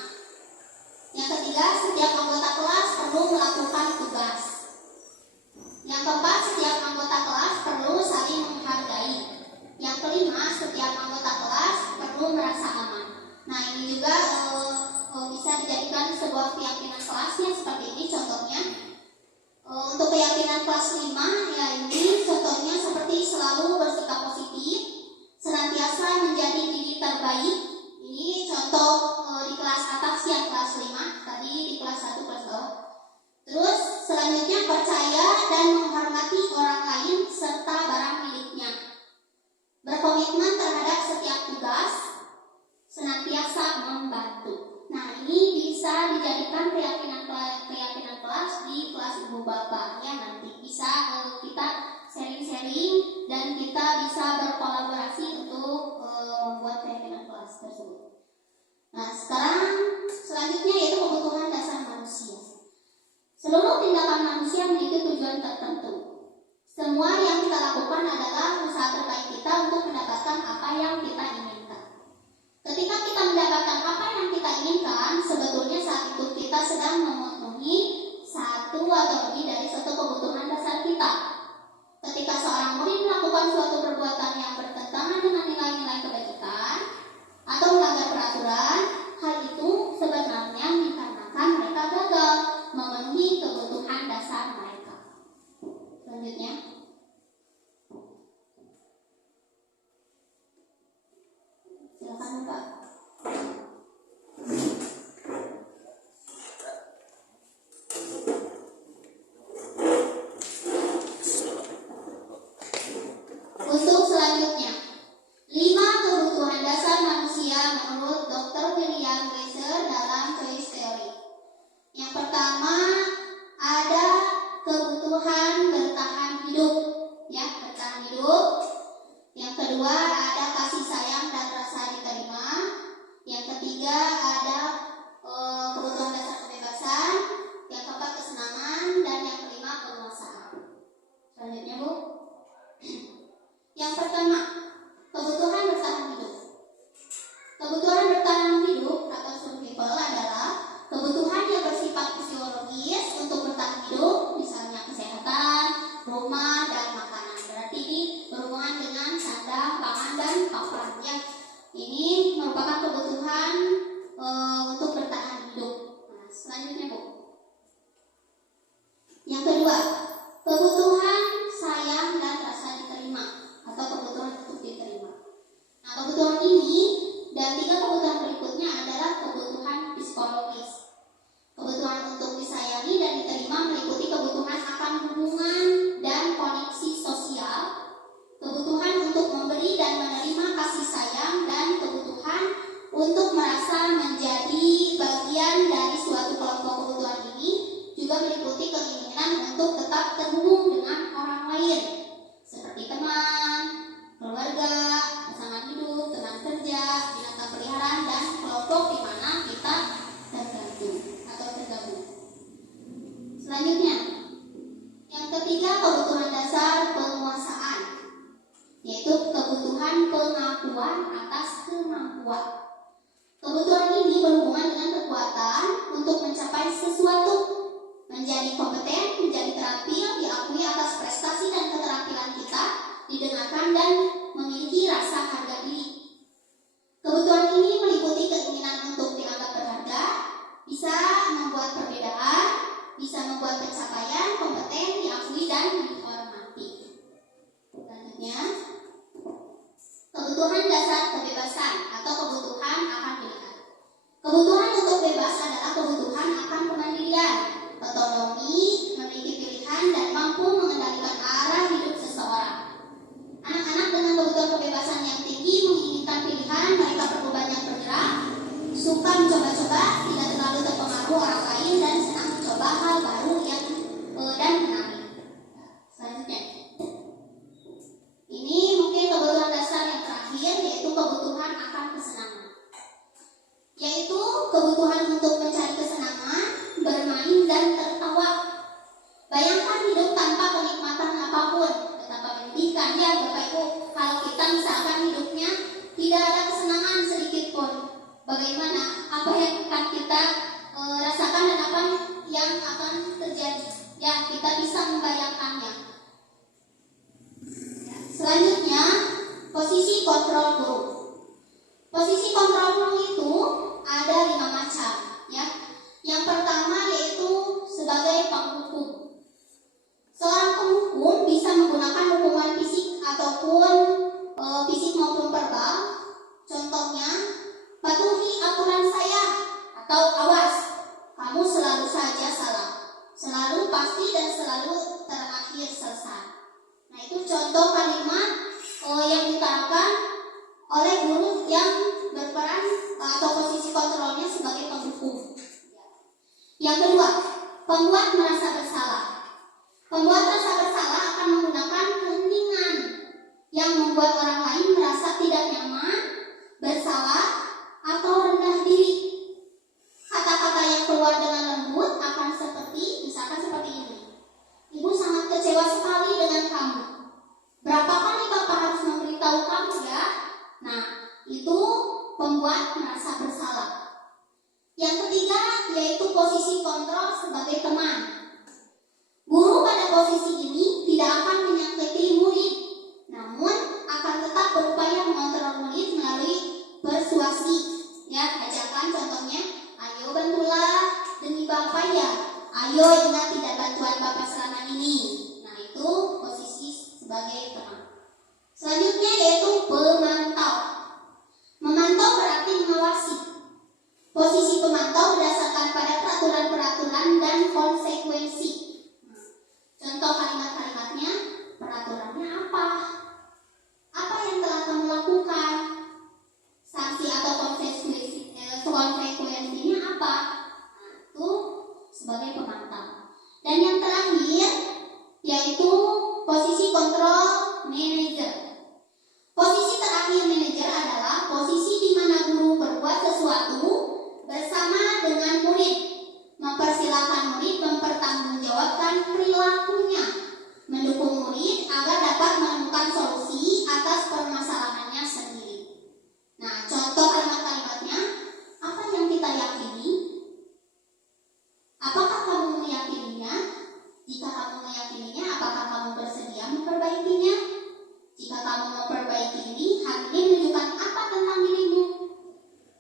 Yang ketiga, setiap anggota kelas perlu melakukan tugas. Yang keempat, setiap anggota kelas perlu saling menghargai. Yang kelima, setiap anggota kelas perlu merasa aman. Nah, ini juga bisa dijadikan sebuah keyakinan kelasnya seperti ini contohnya. Untuk keyakinan kelas 5, ya ini contohnya seperti selalu bersikap positif, senantiasa menjadi diri terbaik. Ini contoh di kelas atas ya, kelas 5, tadi di kelas 1, kelas 2. Terus selanjutnya percaya dan menghormati orang lain serta barang miliknya. Berkomitmen terhadap setiap tugas, senantiasa membantu. Nah, ini bisa dijadikan keyakinan kelas di kelas ibu bapak ya, nanti bisa kita sharing-sharing dan kita bisa berkolaborasi untuk membuat keyakinan kelas tersebut. Nah, sekarang selanjutnya yaitu kebutuhan dasar manusia. Seluruh tindakan manusia memiliki tujuan tertentu. Semua yang kita lakukan adalah usaha terbaik kita untuk mendapatkan apa yang kita inginkan. Ketika kita mendapatkan apa yang kita inginkan, sebetulnya saat itu kita sedang memenuhi satu atau lebih dari satu kebutuhan dasar kita. Ketika seorang murid melakukan suatu perbuatan yang bertentangan dengan nilai-nilai kebajikan atau melanggar peraturan, hal itu sebenarnya dikarenakan mereka gagal memenuhi kebutuhan dasar mereka. Selanjutnya, silakan Pak. Untuk selanjutnya, 5 kebutuhan dasar manusia menurut Dr. William Glasser dalam Choice Theory. Yang pertama ada kebutuhan bertahan hidup, ya, bertahan hidup. Yang kedua ada kasih sayang dan rasa diterima. Yang ketiga ada kebutuhan dasar kebebasan. Yang keempat kesenangan dan yang kelima penguasaan. Selanjutnya Bu. Yang pertama, kebutuhan bertahan hidup. Kebutuhan bertahan hidup atau survival adalah kebutuhan yang bersifat fisiologis untuk bertahan hidup, misalnya kesehatan, rumah, dan makanan. Berarti ini berhubungan dengan sandang, pangan, dan papan. Ya, ini merupakan kebutuhan untuk bertahan hidup. Nah, selanjutnya Bu. Yang kedua, kebutuhan sayang dan rasa diterima atau kebutuhan untuk diterima. Nah, kebutuhan ini dan 3 kebutuhan berikutnya adalah kebutuhan psikologis. Kebutuhan untuk disayangi dan diterima meliputi kebutuhan akan hubungan dan koneksi sosial, kebutuhan untuk memberi dan menerima kasih sayang, dan kebutuhan untuk merasa menjadi bagian dari suatu kelompok. Kebutuhan ini juga meliputi keinginan untuk tetap terhubung dengan orang lain, seperti teman, keluarga, pasangan hidup, teman kerja, binatang peliharaan, dan kelompok di mana kita tergabung atau tergabung. Selanjutnya, yang ketiga kebutuhan dasar penguasaan, yaitu kebutuhan pengakuan atas kemampuan. Kebutuhan ini berhubungan dengan kekuatan untuk mencapai sesuatu, menjadi kompeten, menjadi terampil, diakui atas prestasi ya Bapak Ibu, kalau kita misalkan hidupnya tidak ada kesenangan sedikit pun, bagaimana apa yang akan kita rasakan dan apa yang akan terjadi? Ya, kita bisa membayangkannya. Selanjutnya, posisi kontrol guru. Posisi kontrol guru itu ada 5 macam, ya. Yang pertama yaitu sebagai penghukum. Seorang penghukum bisa menggunakan hukuman fisik ataupun fisik maupun verbal. Contohnya, patuhi aturan saya atau awas, kamu selalu saja salah, selalu pasti dan selalu terakhir selesai. Nah, itu contoh kalimat yang diutarakan oleh guru yang berperan atau posisi kontrolnya sebagai penghukum. Yang kedua, pembuat merasa bersalah. Pembuat merasa bersalah akan menggunakan keheningan yang membuat orang lain merasa tidak nyaman, bersalah, atau rendah diri. Kata-kata yang keluar dengan lembut akan misalkan seperti ini. Ibu sangat kecewa sekali dengan kamu. Berapa kali Bapak harus memberitahu kamu ya? Nah, itu pembuat merasa bersalah. Yang ketiga yaitu posisi kontrol sebagai teman. Guru pada posisi ini tidak akan menyakiti murid, namun akan tetap berupaya mengontrol murid melalui persuasi. Ya, ajakan contohnya, ayo bantulah demi Bapak ya. Ayo ingat tidak bantuan Bapak selama ini. Nah, itu posisi sebagai teman. Selanjutnya yaitu pemantau. Memantau berarti mengawasi. Posisi pemantau berdasarkan pada peraturan-peraturan dan konsekuensi. Contoh kalimat-kalimatnya, peraturannya apa? Apa yang telah kamu lakukan? Sanksi atau konsekuensinya apa? Nah, itu sebagai pemantau. Dan yang terakhir yaitu posisi kontrol manajer. Posisi terakhir manajer adalah posisi di mana guru berbuat sesuatu bersama dengan murid, mempersilahkan murid mempertanggungjawabkan perilakunya, mendukung murid agar dapat menemukan solusi atas permasalahannya sendiri. Nah, contoh kalimat-kalimatnya, apa yang kita yakini? Apakah kamu meyakininya? Jika kamu meyakininya, apakah kamu bersedia memperbaikinya? Jika kamu memperbaiki ini, hal ini menunjukkan apa tentang dirimu?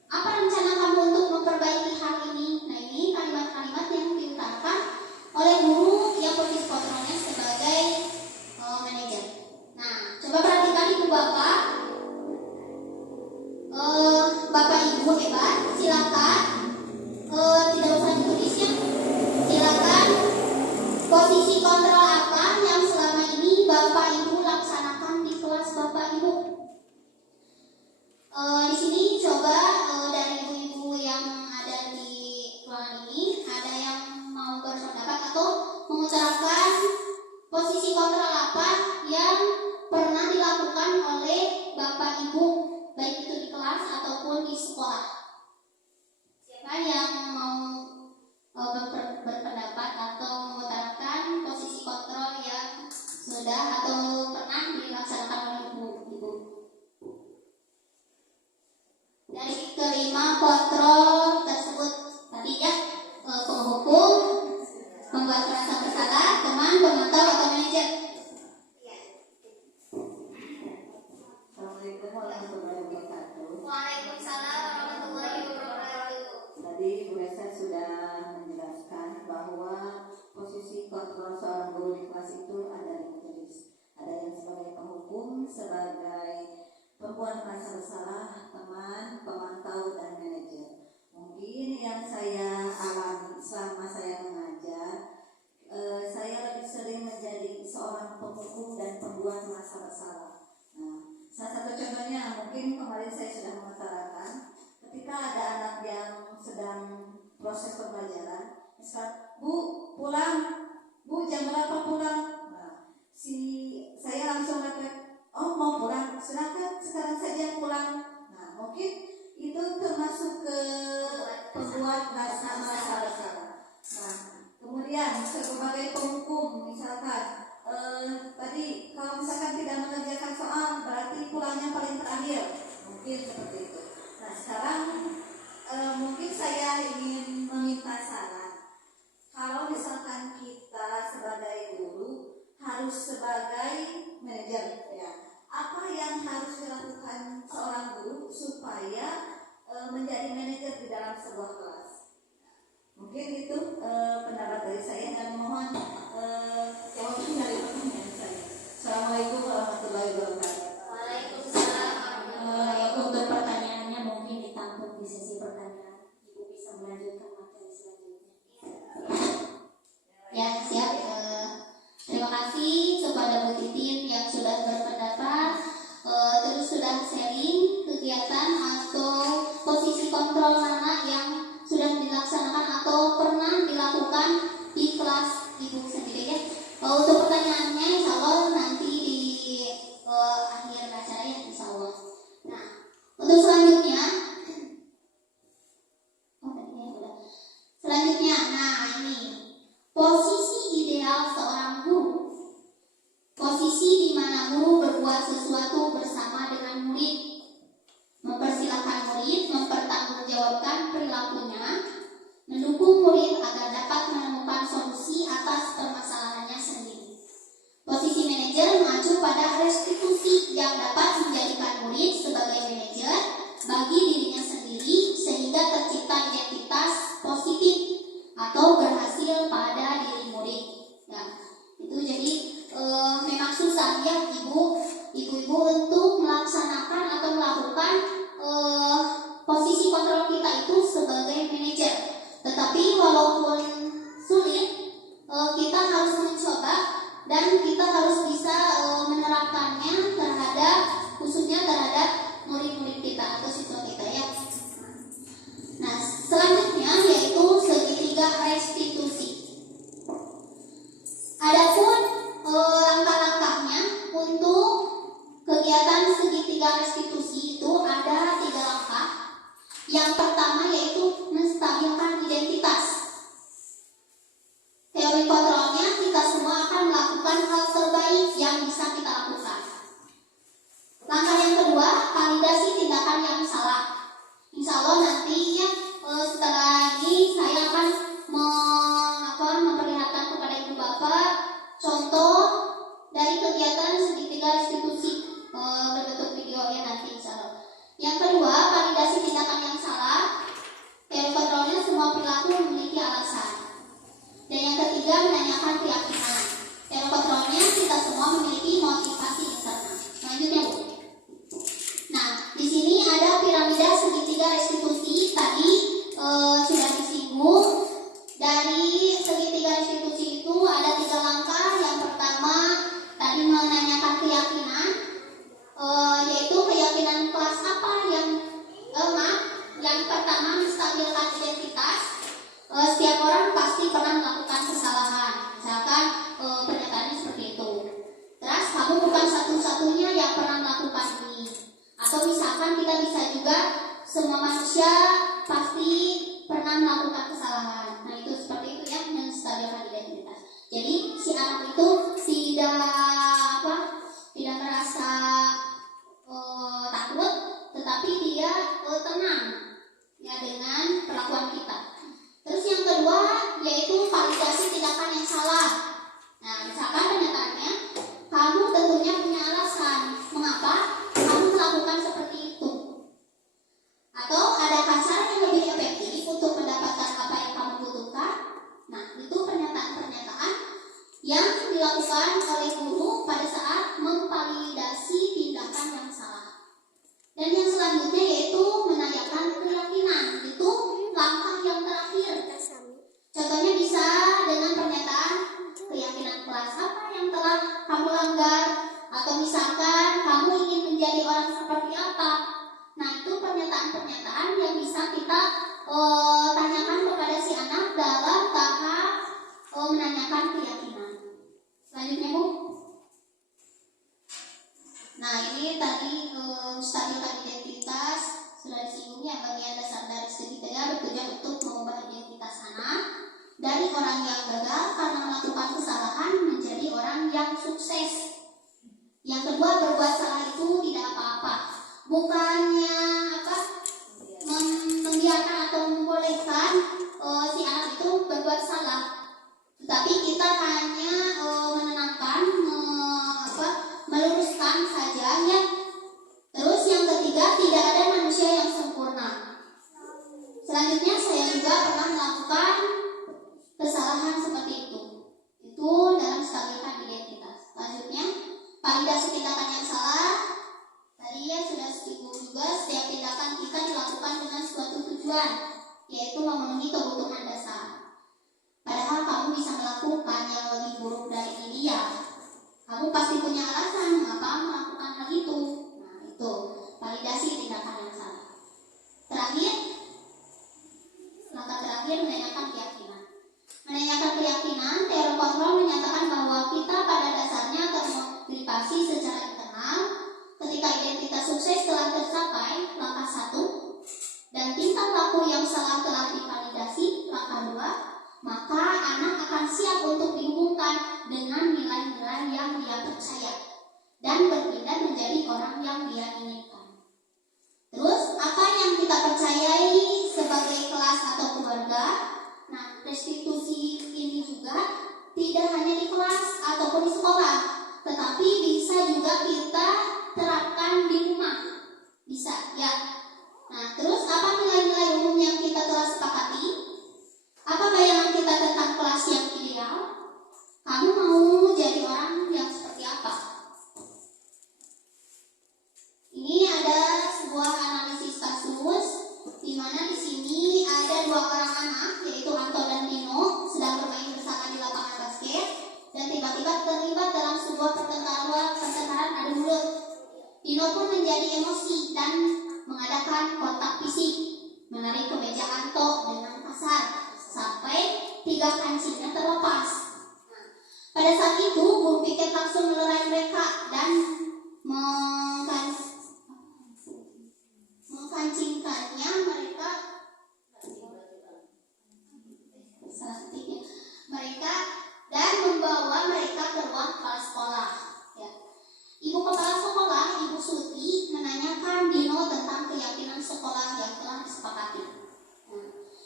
Apa rencana kamu untuk memperbaiki hal ini? Nah, ini kalimat-kalimat yang diutarakan oleh guru yang posisi kontrolnya sebagai manajer. Nah, coba perhatikan Ibu Bapak. Bapak Ibu hebat, silakan. Tidak usah ditulis ya. Silakan. Posisi kontrol apa yang selama ini Bapak Ibu laksanakan di kelas Bapak Ibu? Di sini coba dari ibu-ibu yang ada di ruangan ini, ada yang mau berpendapat atau mengutarakan posisi kontrol apa yang pernah dilakukan oleh Bapak Ibu, baik itu di kelas ataupun di sekolah. Siapa yang mau berpendapat atau mengutarakan posisi kontrol yang sudah atau pernah dilaksanakan oleh ibu-ibu? Dari kelima kontrol tersebut tadi ya, penghukum, pembuat merasa bersalah, teman, pemantau atau manajer. Assalamualaikum warahmatullahi wabarakatuh. Waalaikumsalam warahmatullahi wabarakatuh. Tadi Bu Resa sudah menjelaskan bahwa posisi kontrol seorang guru di kelas itu ada 5 jenis. Ada yang sebagai penghukum, sebagai pembuat merasa bersalah, teman, pemantau, dan manajer. Mungkin yang saya alami selama saya mengajar, saya lebih sering menjadi seorang penghukum dan pembuat merasa bersalah. Nah, salah satu contohnya mungkin kemarin saya sudah mengutarakan ketika ada anak yang sedang proses pembelajaran, misal, Bu pulang, Bu jam berapa pulang? Nah, saya langsung kata, oh mau pulang, silakan sekarang saja pulang. Nah, mungkin itu termasuk ke pembuat merasa bersalah. Nah, kemudian sebagai penghukum, misalkan tadi kalau misalkan tidak mengerjakan soal berarti pulangnya paling terakhir, mungkin seperti itu. Nah sekarang mungkin saya ingin meminta saran. Kalau misalkan kita sebagai guru harus sebagai manajer, ya, apa yang harus dilakukan seorang guru supaya menjadi manajer di dalam sebuah kelas? Mungkin itu pendapat dari saya dan mohon jawaban dari pertanyaan saya. Assalamualaikum warahmatullahi wabarakatuh. Untuk pertanyaannya mungkin ditampung di sesi pertanyaan. Ibu bisa melanjutkan materi selanjutnya. Ya, siap. Terima kasih kepada Bu Titin yang sudah berpendapat, terus sudah sharing kegiatan atau posisi kontrol mana yang sudah dilaksanakan atau pernah dilakukan di kelas Ibu sendiri ya. Untuk pertanyaannya insya Allah nanti di akhir acara ya insya Allah. Nah, untuk selanjutnya nah ini posisi ideal seorang guru, posisi di mana guru berbuat sesuatu bersama dengan murid, mempersilahkan murid mempertanggungjawabkan perilakunya, mendukung murid agar dapat menemukan solusi atas permasalahannya sendiri. Posisi manajer mengacu pada restitusi yang dapat menjadikan murid sebagai manajer bagi dirinya sendiri sehingga tercipta identitas positif atau berhasil pada diri murid. Ya, itu jadi memang susah ya ibu-ibu untuk melaksanakan atau melakukan posisi kontrol kita itu sebagai manajer. Tetapi walaupun sulit, kita harus mencoba dan kita harus bisa menerapkannya terhadap khususnya terhadap murid-murid kita atau siswa kita ya. Nah, selanjutnya yaitu segitiga restitusi. Adapun langkah-langkahnya untuk kegiatan segitiga restitusi itu ada 3 langkah. Yang pertama yaitu menstabilkan identitas. Teori kontrolnya kita semua akan melakukan hal terbaik yang bisa kita lakukan. Langkah yang kedua, validasi tindakan yang salah. Insya Allah nanti ya setelah ini saya akan memperlihatkan kepada ibu bapak contoh dari kegiatan segitiga restitusi berbentuk video ya nanti insya Allah. Yang kedua, validasi tindakan yang salah. Teori kontrolnya semua perilaku memiliki alasan. Dan yang ketiga, menanyakan keyakinan. Teori kontrolnya kita semua memiliki motivasi internal. Selanjutnya Bu. Nah, di sini ada piramida segitiga restitusi. Tadi sudah disinggung. Dari segitiga restitusi itu ada 3 langkah. Yang pertama tadi menanyakan keyakinan, yaitu keyakinan kelas apa yang pertama menstabilkan identitas. Setiap orang pasti pernah melakukan kesalahan. Misalkan pernyataannya seperti itu. Terus kamu bukan satu-satunya yang pernah melakukan ini. Atau misalkan kita bisa juga semua manusia pasti pernah melakukan kesalahan. Nah itu seperti itu ya, menstabilkan identitas. Jadi si anak itu tidak merasa takut, tetapi dia tenang ya dengan perlakuan kita. Terus yang kedua yaitu validasi tindakan yang salah. Nah misalkan pernyataannya, kamu tentunya punya alasan mengapa kamu melakukan seperti itu. Atau adakah cara yang lebih efektif untuk mendapatkan apa yang kamu butuhkan? Nah itu pernyataan-pernyataan yang dilakukan oleh guru pada saat memvalidasi tindakan yang salah. Dan yang selanjutnya yaitu menanyakan keyakinan. Itu langkah yang terakhir. Contohnya bisa dengan pernyataan keyakinan kelas apa yang telah kamu langgar, atau misalkan kamu ingin menjadi orang seperti apa. Nah itu pernyataan-pernyataan yang bisa kita tanyakan kepada si anak dalam tahap menanyakan keyakinan. Selanjutnya Bu. Nah ini tadi stabilkan identitas sudah disinggung ya, bagian dasar dari segitiga bertujuan untuk mengubah identitas anak dari orang yang gagal karena melakukan kesalahan menjadi orang yang sukses. Yang kedua, berbuat salah itu tidak apa-apa. Bukannya membiarkan atau membolehkan si anak itu berbuat salah, tetapi kita hanya menenangkan, meluruskan saja ya. Terus yang ketiga, tidak ada manusia yang sempurna. Selanjutnya, saya juga pernah melakukan kesalahan seperti itu. Itu dalam stabilkan identitas. Selanjutnya, validasi tindakan yang salah. Tadi ya sudah disinggung juga, setiap tindakan kita dilakukan dengan suatu tujuan, yaitu memenuhi kebutuhan dasar. Padahal kamu bisa melakukan yang lebih buruk dari ini ya. Kamu pasti punya alasan mengapa melakukan hal itu. Nah, itu validasi tindakan yang salah. Terakhir, langkah terakhir, menanyakan keyakinan. Menanyakan keyakinan, teori kontrol menyatakan bahwa kita pada dasarnya termotivasi secara internal. Ketika identitas sukses telah tercapai, langkah 1, dan tingkah laku yang salah telah divalidasi, langkah 2, maka anak akan siap untuk dihubungkan dengan nilai-nilai yang dia percaya dan berpindah menjadi orang yang dia inginkan. Terus, apa yang kita percayai sebagai kelas atau keluarga? Nah, restitusi ini juga tidak hanya di kelas ataupun di sekolah, tetapi bisa juga kita terapkan di rumah. Bisa, ya. Nah, terus apa nilai-nilai umum yang kita telah sepakati? Apa bayangan kita tentang kelas yang ideal? Kamu mau jadi orang yang seperti apa? Ini ada sebuah analisis kasus di mana di sini ada 2 orang anak, yaitu Anto dan Dino, sedang bermain bersama di lapangan basket dan tiba-tiba terlibat dalam sebuah pertengkaran adu mulut. Dino pun menjadi emosi dan mengadakan kontak fisik, menarik kemeja Anto dengan kasar sampai 3 kancingnya terlepas. Pada saat itu, guru piket langsung melerai mereka dan mengkancingkannya mereka dan membawa mereka ke ruang kepala sekolah. Ya. Ibu kepala sekolah, Ibu Suti, menanyakan Dino tentang keyakinan sekolah yang telah disepakati.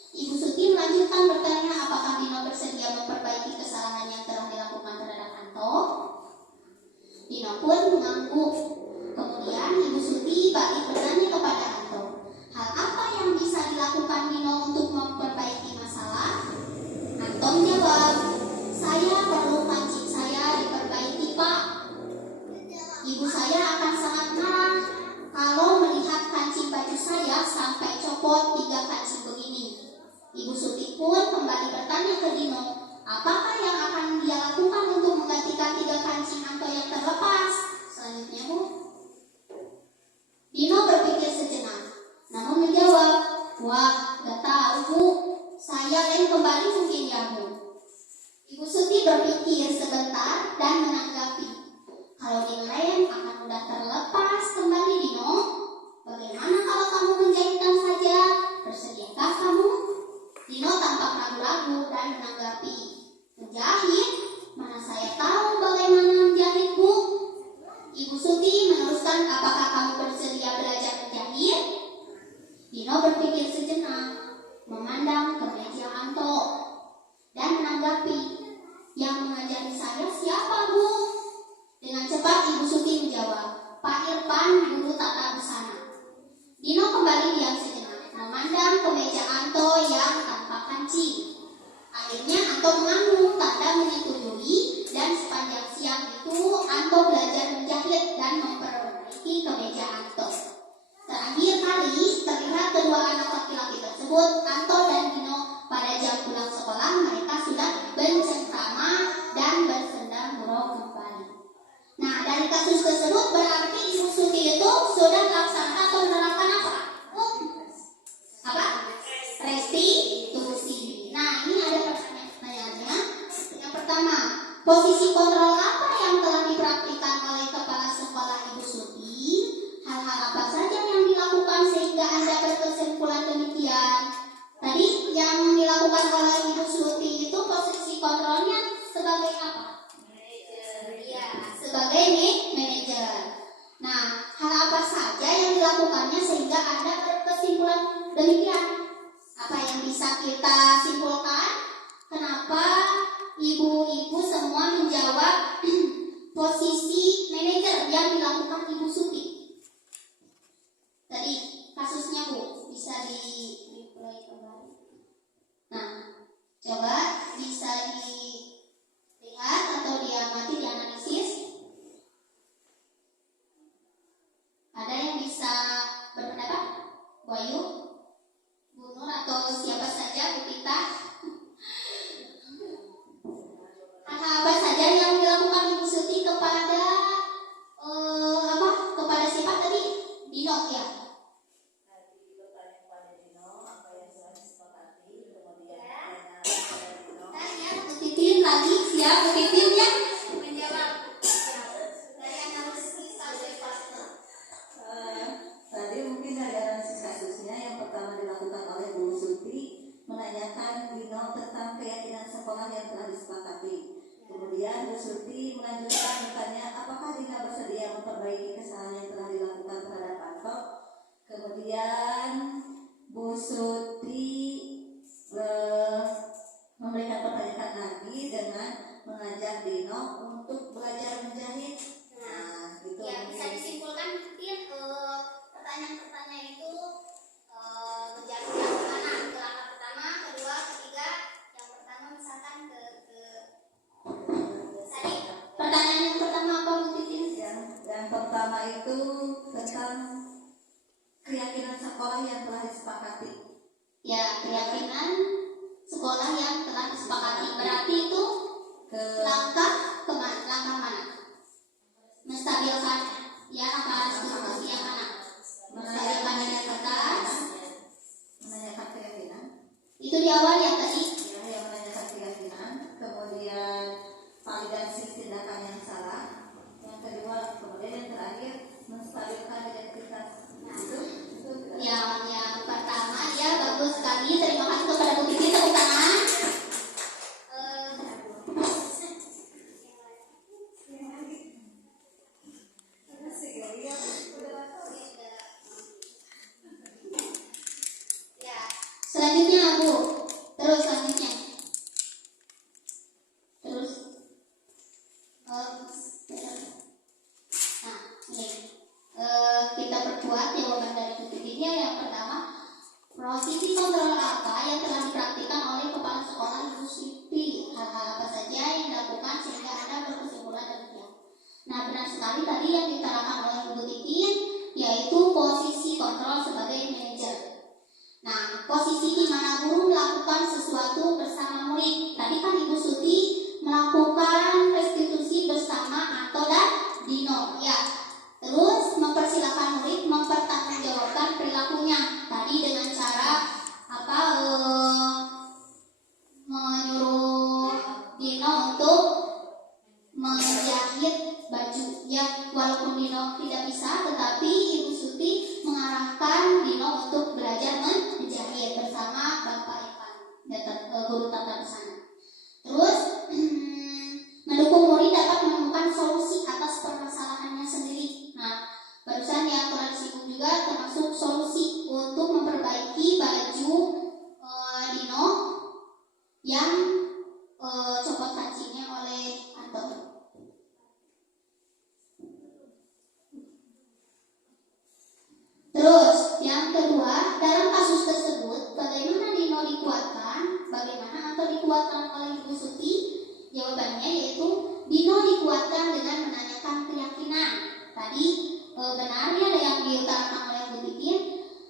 Ibu Suti melanjutkan bertanya apakah Dino bersedia memperbaiki kesalahan yang telah dilakukan terhadap Anto. Dino pun mengangguk. Kemudian Ibu Suti balik bertanya kepada Anto, hal apa yang bisa dilakukan Dino untuk memperbaiki masalah? Anto menjawab, saya perlu kancing saya diperbaiki, Pak. Ibu saya akan sangat marah kalau melihat kancing baju saya sampai copot 3 kancing begini. Ibu Suti pun kembali bertanya ke Dino, apakah yang akan dia lakukan untuk menggantikan 3 kancing Anto yang terlepas? Selanjutnya, Bu. Dino berpikir sejenak, namun menjawab, wah, gak tahu, Bu. Saya lem kembali mungkin ya, Bu. Ibu Suti berpikir sebentar dan menanggapi, kalau dilem akan mudah terlepas kembali, Dino. Bagaimana kalau kamu menjahitkan saja? Bersediakah kamu? Dino tampak ragu-ragu dan menanggapi, menjahit? Mana saya tahu bagaimana menjahit, Bu. Ibu Suti meneruskan, apakah kamu bersedia belajar menjahit? Dino berpikir sejenak, memandang ke meja Anto, dan menanggapi, yang mengajari saya siapa, Bu? Dengan cepat Ibu Suti menjawab, Pak Irfan, guru tata busana. Dino kembali diam sejenak, memandang ke meja Anto yang tanpa kancing. Akhirnya Anto mengangguk, tanda menyetujui, dan sepanjang siang itu Anto belajar menjahit dan memperbaiki kemeja Anto. Terakhir kali terlihat kedua anak laki-laki tersebut, Anto dan Dino, pada jam pulang sekolah mereka sudah bercengkrama dan bersenda gurau kembali. Nah, dari kasus tersebut berarti Ibu Suti itu sudah melaksanakan atau menerapkan apa? Apa? Restitusi. Nah, ini ada pertanyaannya. Yang pertama, posisi kontrol apa yang telah dipraktikkan oleh kepala sekolah Ibu Suti? Hal-hal apa saja yang dilakukan sehingga Anda berkesimpulan demikian? Tadi yang dilakukan oleh Ibu Suti itu posisi kontrolnya sebagai apa? Manajer. lagi, siap Bu Titin ya menjawab. Kalian harus bisa berpikir. Tadi mungkin dari analisis kasusnya yang pertama dilakukan oleh Bu Suti menanyakan Dino tentang keyakinan sekolah yang telah disepakati. Kemudian Bu Suti melanjutkan bertanya apakah Dino bersedia memperbaiki kesalahan yang telah dilakukan terhadap Anto. Kemudian Bu Suti memberikan pertanyaan lagi dengan mengajak Dino untuk belajar menjahit. Nah, gitu. Ya, bisa disimpulkan mungkin pertanyaan-pertanyaan itu menjadi yang mana? Ke langkah pertama, kedua, ketiga. Yang pertama misalkan ke tadi pertanyaan yang pertama apa Bu Titin? Yang pertama itu tentang keyakinan sekolah yang telah disepakati. Ya, keyakinan sekolah yang telah disepakati. Berarti itu langkah mana? Menstabilkan ya langkah diskusi yang mana? Menstabilkan identitas. Menanyakan keyakinan. Itu di awal yang tadi. Ya, yang menanyakan keyakinan. Kemudian validasi tindakan yang salah. Yang kedua, kemudian yang terakhir menstabilkan identitas. Nah, itu Yang pertama ya bagus sekali. Terima kasih kepada Bu Titin, tepuk tangan. Ya, selanjutnya Bu. Terus selanjutnya. Terus nah, ini kita perkuat jawaban dari Bu Titinnya. Yang pertama, posisi kontrol apa yang telah dipraktikkan oleh kepala sekolah Ibu Siti? Hal-hal apa saja yang dilakukan sehingga Anda berkesimpulan demikian? Nah, benar sekali tadi yang diterangkan oleh Bu Titin, yaitu posisi kontrol sebagai manajer. Nah, posisi di mana guru melakukan sesuatu bersama murid. Tadi kan Ibu Suti melakukan restitusi bersama Anto dan Dino, ya. Terus mempersilahkan murid mempertanggungjawabkan perilakunya. Tadi dengan cara menyuruh Dino untuk menjahit baju. Ya, walaupun Dino tidak bisa, tetapi Ibu Suti mengarahkan Dino untuk belajar menjahit bersama Bapak Ivan, guru tata busana. Terus mendukung murid dapat menemukan solusi atas permasalahannya sendiri. Nah, barusan yang telah disinggung juga termasuk solusi untuk memperbaiki baju Dino yang copot kancingnya oleh Anto. Terus yang kedua, dalam kasus tersebut bagaimana Dino dikuatkan, bagaimana Anto dikuatkan oleh Ibu Suti? Jawabannya yaitu Dino dikuatkan dengan menanyakan keyakinan. Tadi benarnya ada yang diutarakan oleh Bu Titin.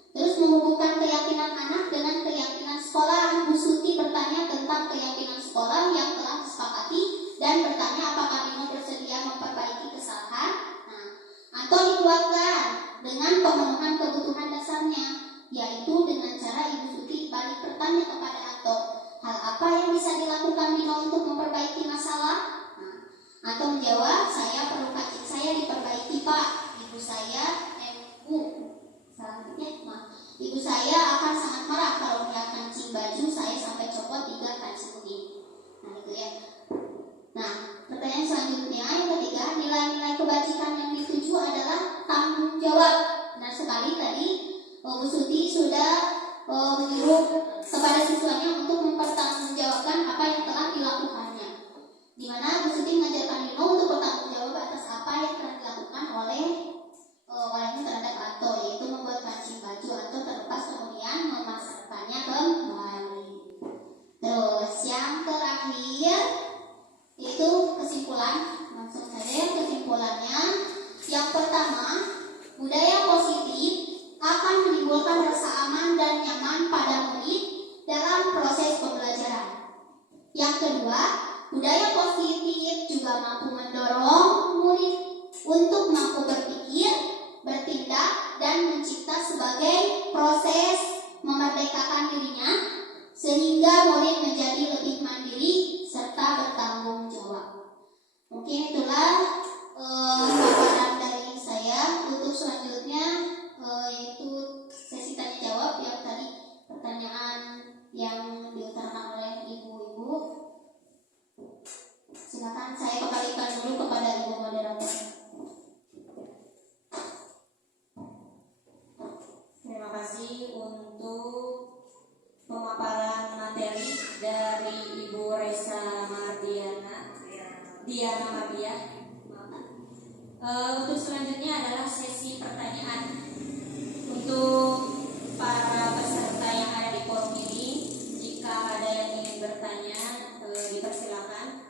Terus menghubungkan keyakinan anak dengan keyakinan sekolah. Bu Suti bertanya tentang keyakinan sekolah yang telah disepakati dan bertanya apakah Dino bersedia memperbaiki kesalahan. Nah, Anto dikuatkan dengan pemenuhan kebutuhan dasarnya, yaitu dengan cara Ibu Suti balik bertanya kepada Anto, hal apa yang bisa dilakukan Dino untuk memperbaiki masalah? Nah, Anto menjawab, saya perlu kancing saya diperbaiki Pak. Ibu saya akan sangat marah kalau melihat kancing baju saya sampai copot 3 kancing begini. Nah itu ya. Nah pertanyaan selanjutnya yang ketiga, nilai-nilai kebajikan yang dituju adalah tanggung jawab. Benar sekali tadi Bu Suti sudah menyuruh kepada siswanya untuk mempertanggungjawabkan apa yang telah dilakukannya. Di mana Bu Suti mengajarkan Dino untuk bertanggung jawab atas apa yang telah dilakukan olehnya terhadap Anto, yaitu membuat kancing baju Anto terlepas kemudian memasangkannya kembali. Terus yang terakhir itu kesimpulan, langsung saja yang kesimpulannya. Yang pertama, budaya positif akan menimbulkan rasa aman dan nyaman pada murid dalam proses pembelajaran. Yang kedua, budaya positif juga mampu mendorong murid untuk mampu berpikir, bertindak, dan mencipta sebagai proses memerdekakan dirinya, sehingga murid menjadi lebih mandiri serta bertanggung Silakan saya kembalikan dulu kepada Ibu moderator. Terima kasih untuk pemaparan materi dari Ibu Resa Diana Mardia. Untuk selanjutnya adalah sesi pertanyaan untuk para peserta yang ada di forum ini. Jika ada yang ingin bertanya, dipersilakan.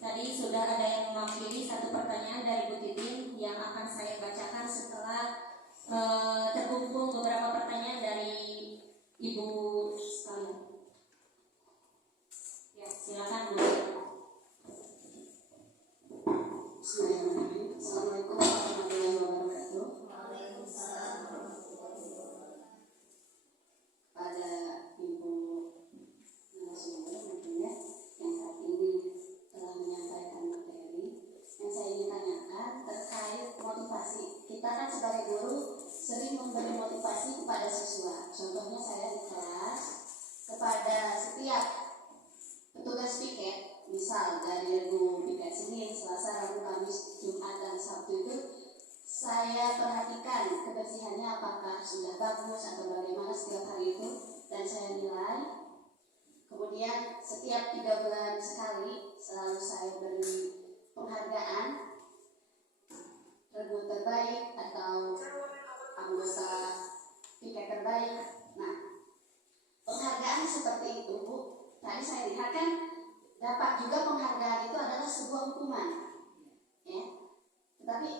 Tadi sudah ada yang mewakili satu pertanyaan dari Bu Titin yang akan saya bacakan setelah terkumpul beberapa pertanyaan dari Ibu sekalian. Ya, silakan Bu. Bismillahirrahmanirrahim. Assalamualaikum warahmatullahi wabarakatuh. Pada Ibu narasumber tentunya yang saat ini telah menyampaikan materi, yang saya ingin tanyakan terkait motivasi. Kita kan sebagai guru sering memberi motivasi kepada siswa. Contohnya saya di kelas kepada setiap petugas piket, misal dari Regu piket Senin, Selasa, Rabu, Kamis, Jumat, dan Sabtu itu saya perhatikan kebersihannya apakah sudah bagus atau bagaimana setiap hari itu, dan saya nilai. Kemudian setiap 3 bulan sekali selalu saya beri penghargaan Regu terbaik atau anggota piket terbaik. Nah, penghargaan seperti itu, Bu, tadi saya lihat kan dapat juga penghargaan itu adalah sebuah hukuman, ya. Tetapi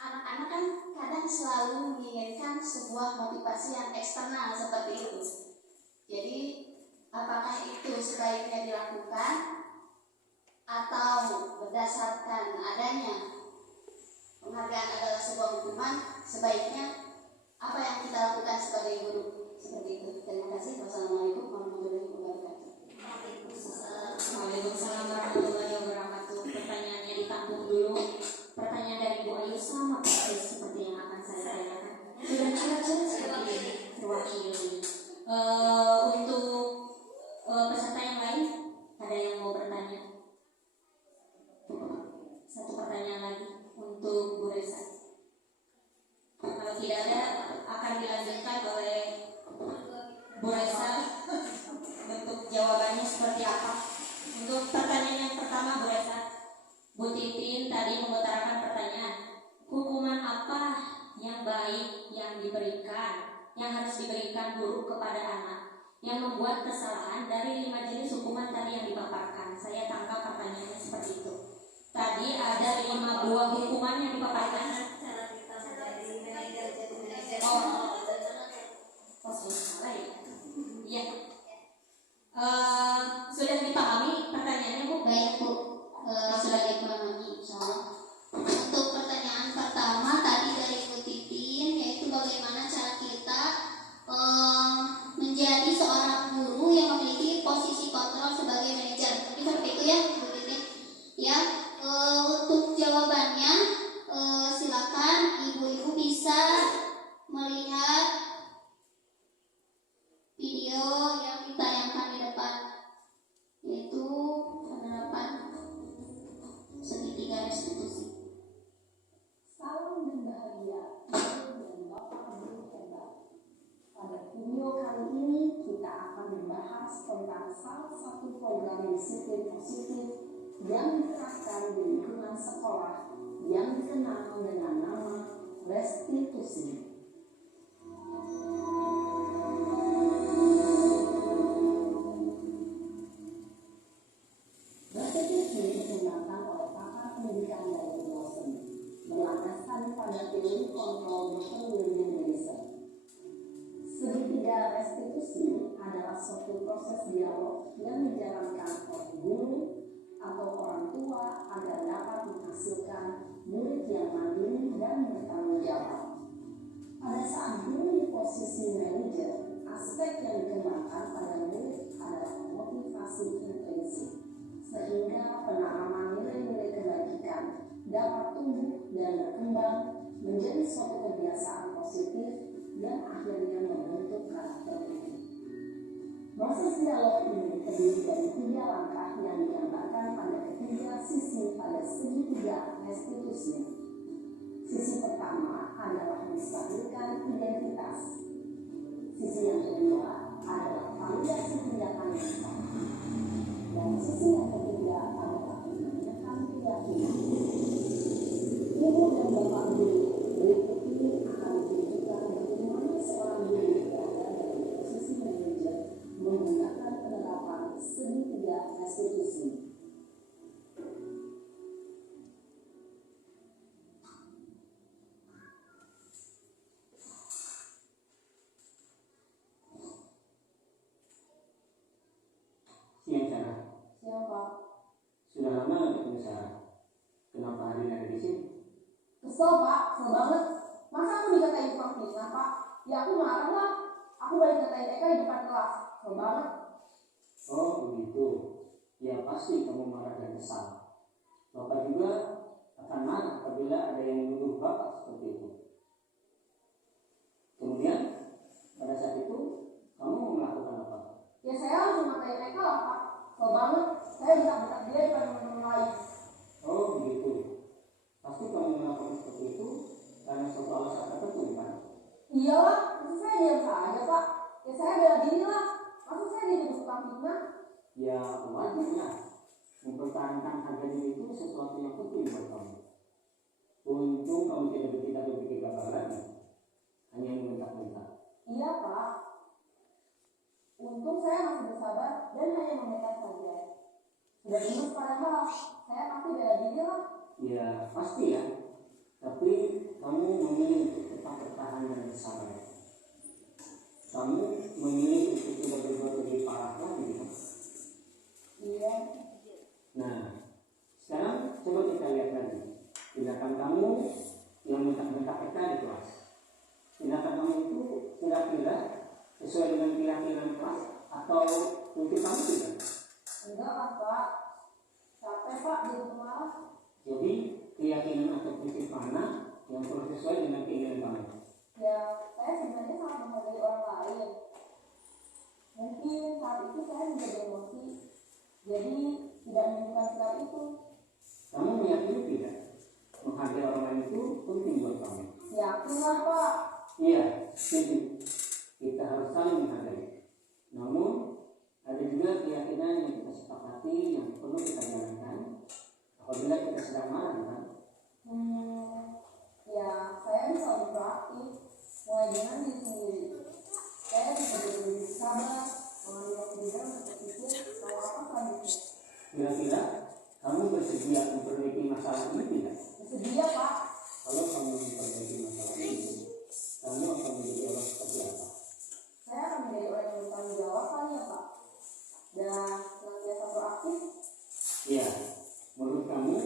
anak-anak kan kadang selalu menginginkan sebuah motivasi yang eksternal seperti itu. Jadi apakah itu sebaiknya dilakukan atau berdasarkan adanya penghargaan adalah sebuah hukuman, sebaiknya apa yang kita lakukan sebagai guru seperti itu? Terima kasih. Wassalamualaikum warahmatullahi wabarakatuh. Waalaikumsalam warahmatullahi wabarakatuh. Pertanyaannya ditampung dulu. Pertanyaan dari Bu Ayu sama persis seperti yang akan saya tanyakan. Sudah jelas seperti terwakili. Untuk peserta yang lain, ada yang mau bertanya? Satu pertanyaan lagi untuk Bu Resa. Kalau tidak ada, akan dilanjutkan oleh Bu Resa. Bentuk jawabannya seperti apa? Untuk pertanyaan yang pertama, Bu Resa, Bu Titin tadi mengutarakan pertanyaan, hukuman apa yang baik yang harus diberikan guru kepada anak yang membuat kesalahan dari 5 jenis hukuman tadi yang dipaparkan. Saya tangkap pertanyaannya seperti itu. Tadi ada 5 buah hukuman yang dipaparkan. Salah ya? Iya. Sudah dipahami pertanyaannya, Bu? Baik Bu, sudah dipahami insyaallah. Untuk pertanyaan pertama tadi dari Bu Titin, yaitu bagaimana cara kita menjadi seorang guru yang memiliki posisi kontrol sebagai manajer. Jadi seperti itu ya Bu Titin. Ya, untuk jawabannya silakan ibu-ibu bisa melihat video yang ditayangkan di depan, yaitu penerapan segitiga restitusi. Salam dan bahagia dari Bapak Guru hebat. Pada video kali ini kita akan membahas tentang salah satu program disiplin positif yang diterapkan di lingkungan sekolah yang dikenal dengan nama restitusi. Restitusi dikembangkan oleh pakar pendidikan dari dosen, berlandaskan pada teori kontrol Dr. William Mason. Segitiga restitusi adalah suatu proses dialog yang dijalankan oleh guru atau orang tua agar dapat menghasilkan murid yang mandiri dan bertanggung jawab. Pada saat guru di posisi manajer, aspek yang dikembangkan pada murid adalah motivasi intrinsik, sehingga penanaman nilai-nilai kebajikan dapat tumbuh dan berkembang menjadi suatu kebiasaan positif yang akhirnya membentuk karakter diri. Proses dialog ini terdiri dari 3 langkah yang digambarkan pada ketiga sisi Sisi yang kedua adalah variasi tindakan yang sama. Dan sisi yang ketiga adalah tindakan keyakinan. Ibu dan bapak guru berikut ini akan menunjukkan bagaimana seorang guru berada dalam posisi manajer menggunakan penerapan segitiga restitusi. Siang Sarah, Siang Pak. sudah lama nggak ketemu Sarah? Kenapa hari ini ada di sini? Kesel Pak, kesel banget. Masa aku dikatain tukang fitnah Pak? Ya aku marah lah. Aku balik katain Eka di depan kelas. Kesel banget. Oh begitu. Ya pasti kamu marah dan kesal. Bapak juga akan marah apabila ada yang menuduh Bapak seperti itu. Kemudian pada saat itu kamu melakukan apa? Ya saya harus ngatain Eka lah Pak. Kesel banget. Saya bisa dia di depan teman-teman lain. Oh begitu. Pasti kamu melakukan seperti itu karena suatu alasan tertentu kan? Iya lah, masa saya diam saja Pak. Ya saya bela diri lah. Masa saya dituduh tukang fitnah? Ya wajar lah. Mempertahankan harga diri itu sesuatu yang penting buat kamu. Untung kamu tidak berpikir gagal lagi. Hanya membentak-bentak. Iya Pak. Untung saya masih bersabar dan hanya mendekat saja. Sudah ingat padahal saya pasti bela diri lah. Ya pasti ya. Tapi kamu memilih untuk tetap bertahan dan bersabar. Kamu memilih untuk tidak berbuat lebih parah lagi kan? Iya. Nah, sekarang coba kita lihat lagi tindakan kamu yang bentak-bentak kita di kelas. Tindakan kamu itu kira-kira sesuai dengan keyakinan kelas atau mungkin kamu tidak? Enggak lah Pak. Capek Pak di rumah. Jadi keyakinan atau prinsip mana yang perlu sesuai dengan keinginan kamu? Ya saya sebenarnya sangat menghargai orang lain. Mungkin saat itu saya menjadi emosi. Jadi tidak menunjukkan sikap itu. Kamu meyakini tidak? Menghargai orang lain itu penting buat kamu. Yakin lah Pak. Iya, setuju. Kita harus saling menghargai. Namun ada juga keyakinan yang kita sepakati yang perlu kita jalankan apabila kita sedang marah kan? Ya saya bisa lebih proaktif. Mulai dengan diri sendiri. Saya bisa lebih sabar, mengambil waktu juga untuk berpikir mau apa selanjutnya. Kira-kira kamu bersedia memperbaiki masalah ini tidak? Bersedia Pak. Kalau kamu memperbaiki masalah ini, kamu akan menjadi orang seperti apa? Saya akan menjadi orang yang bertanggung jawab kali ya Pak. Dan senantiasa proaktif. Iya, menurut kamu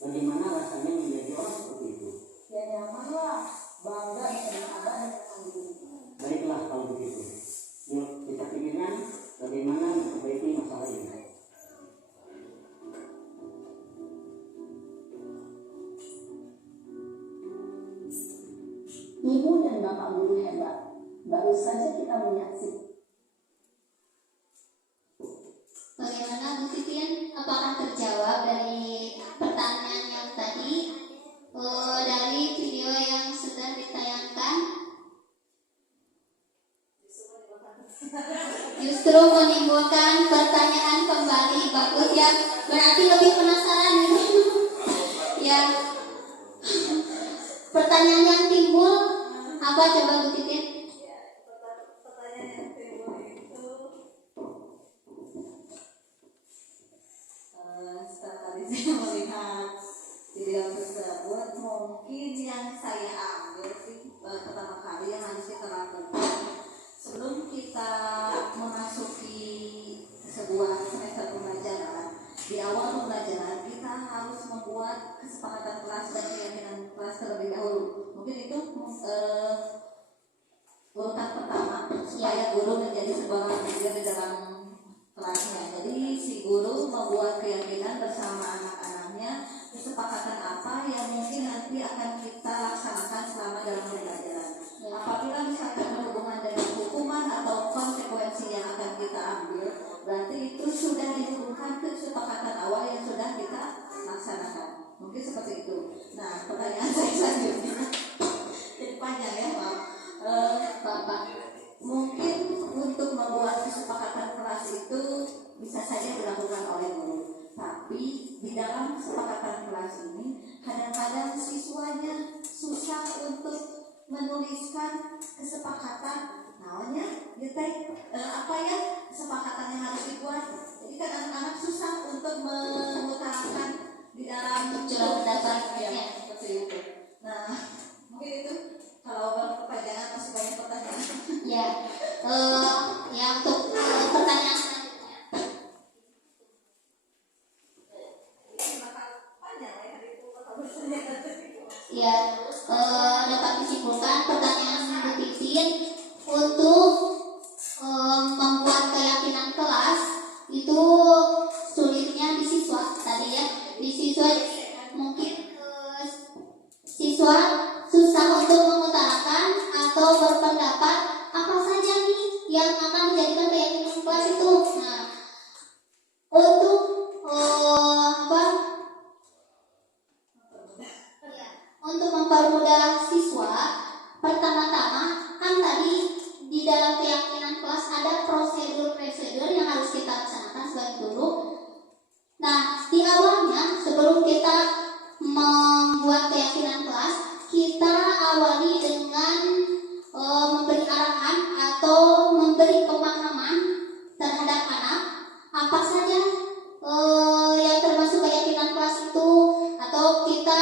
bagaimana rasanya menjadi orang seperti itu? Ya nyaman lah. Bangga bisa bersabar dan mandiri. Baiklah kalau begitu. Yuk kita pikirkan bagaimana memperbaiki masalah ini. Ibu dan bapak guru hebat. Baru saja kita menyaksikan. Bagaimana Bu Titin? Apakah terjawab dari pertanyaan yang tadi dari video yang sudah ditayangkan? Justru menimbulkan pertanyaan kembali. Bagus ya. Berarti lebih penasaran ya. Pertanyaan yang timbul apa coba Bu Titin? Pertanyaan yang timbul itu Setelah tadi saya melihat video tersebut, mungkin yang saya ambil sih pertama kali yang harus kita lakukan sebelum kita memasuki sebuah semester pembelajaran. Di awal pembelajaran kita harus membuat kesepakatan kelas dan keyakinan kelas terlebih dahulu. Mungkin itu urutan pertama supaya guru menjadi sebuah leader di dalam kelasnya. Jadi si guru membuat keyakinan bersama anak-anaknya kesepakatan apa yang mungkin nanti akan kita laksanakan selama dalam pembelajaran. Apabila misalkan berhubungan dengan hukuman atau konsekuensi yang akan kita ambil, berarti itu sudah dihubungkan kesepakatan awal yang sudah kita laksanakan. Mungkin seperti itu. Nah, pertanyaan saya selanjutnya jadi panjang ya Pak. Bapak, mungkin kelas ini, kadang-kadang siswanya susah untuk menuliskan kesepakatan namanya kesepakatan yang harus dibuat. Jadi kan anak-anak susah untuk mengutarakan di dalam Curhat pendapat, ya, ya. seperti itu. Nah, mungkin itu kalau berkepanjangan masih banyak pertanyaan. Ya, ya untuk pertanyaan selanjutnya. Ini bakal panjang ya hari itu atau bersedia. Ya, dapat disimpulkan pertanyaan Bu Titin untuk membuat keyakinan kelas itu sulitnya di siswa tadi ya, di siswa mungkin siswa susah untuk mengutarakan atau berpendapat apa saja nih yang akan menjadikan keyakinan kelas itu. Nah, untuk untuk mempermudah siswa, pertama-tama kan tadi di dalam keyakinan kelas ada prosedur-prosedur yang harus kita laksanakan sebagai guru. Nah, di awalnya sebelum kita membuat keyakinan kelas, kita awali dengan memberi arahan atau memberi pemahaman terhadap anak apa saja yang termasuk keyakinan kelas itu, atau kita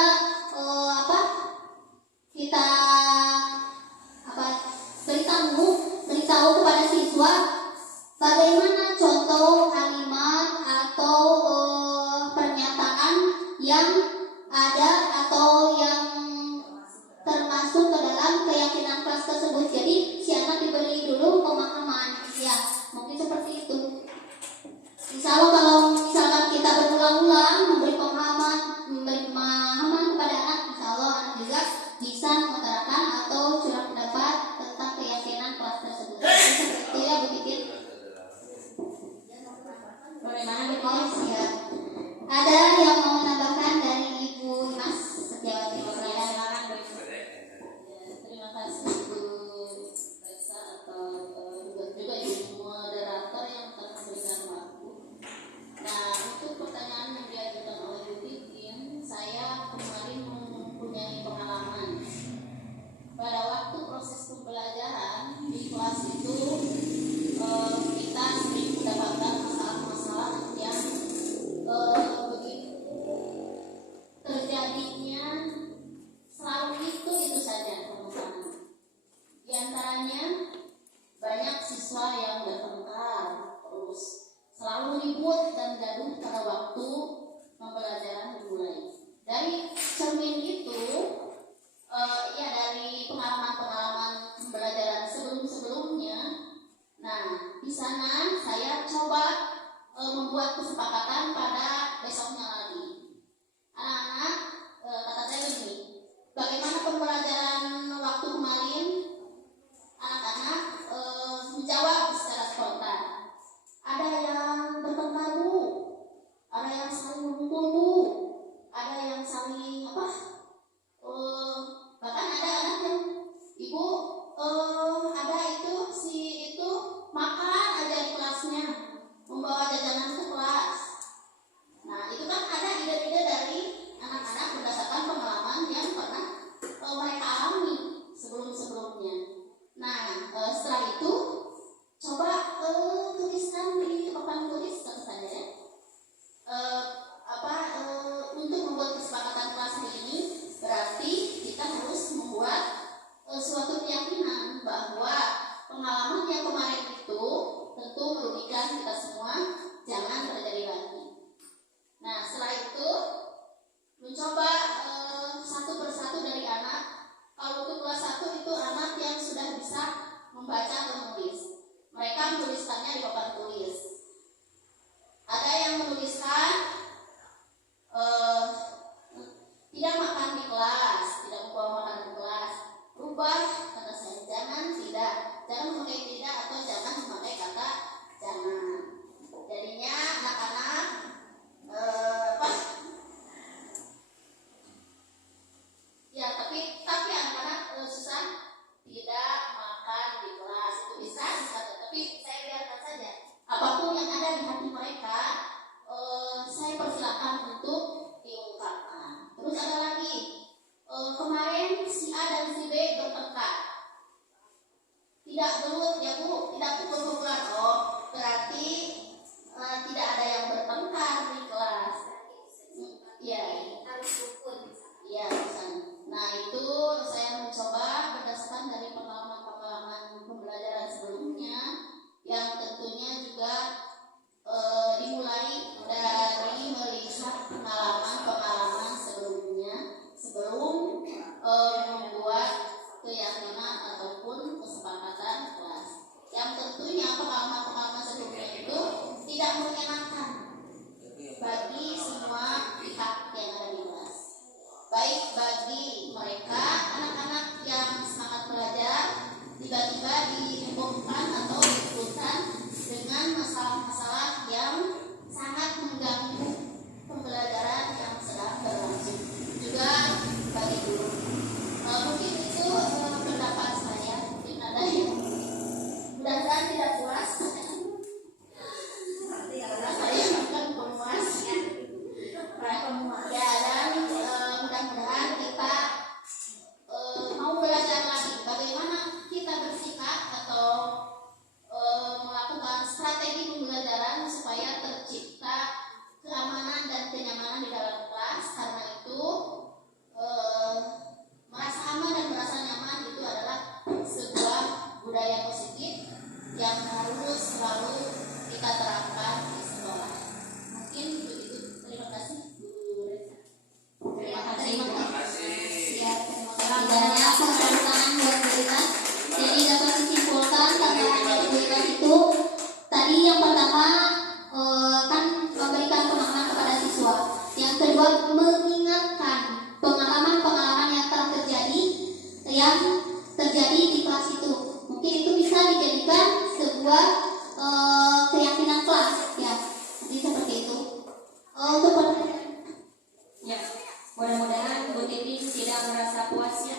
tidak merasa puas ya,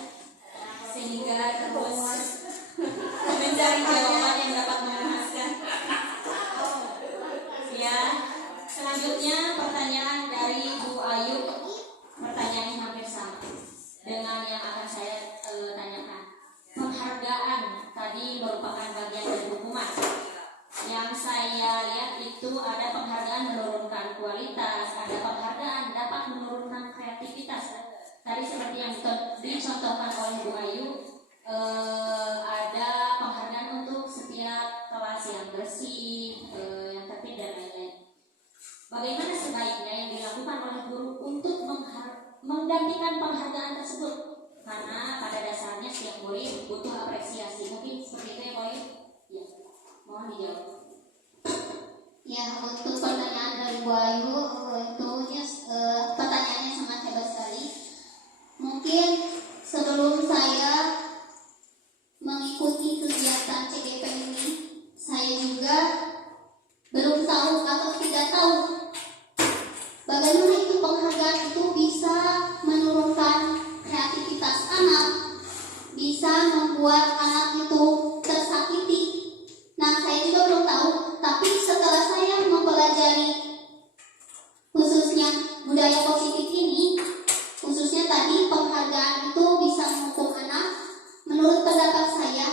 sehingga terus mencari jawaban yang dapat memuaskan. Ya, selanjutnya pertanyaan dari Bu Ayu. Pertanyaannya hampir sama dengan yang akan saya tanyakan. Penghargaan tadi merupakan bagian dari hukuman. Yang saya lihat itu ada penghargaan menurunkan kualitas, ada penghargaan dapat menurunkan kreativitas. Tadi seperti yang dicontohkan oleh Bu Ayu, ada penghargaan untuk setiap kelas yang bersih, yang tertib dan lain-lain. Bagaimana sebaiknya yang dilakukan oleh guru untuk menggantikan penghargaan tersebut? Karena pada dasarnya setiap murid butuh apresiasi. Mungkin seperti itu ya, Boy? Ya, mohon dijawab. Ya, untuk pertanyaan dari Bu Ayu, pertanyaannya sangat hebat sekali. Mungkin sebelum saya mengikuti kegiatan CGP ini, saya juga belum tahu atau tidak tahu bagaimana itu penghargaan itu bisa menurunkan kreativitas anak, bisa membuat anak itu tersakiti. Nah, saya juga belum tahu, tapi setelah saya mempelajari khususnya budaya positif ini, khususnya tadi penghargaan itu bisa menghukum anak, menurut pendapat saya,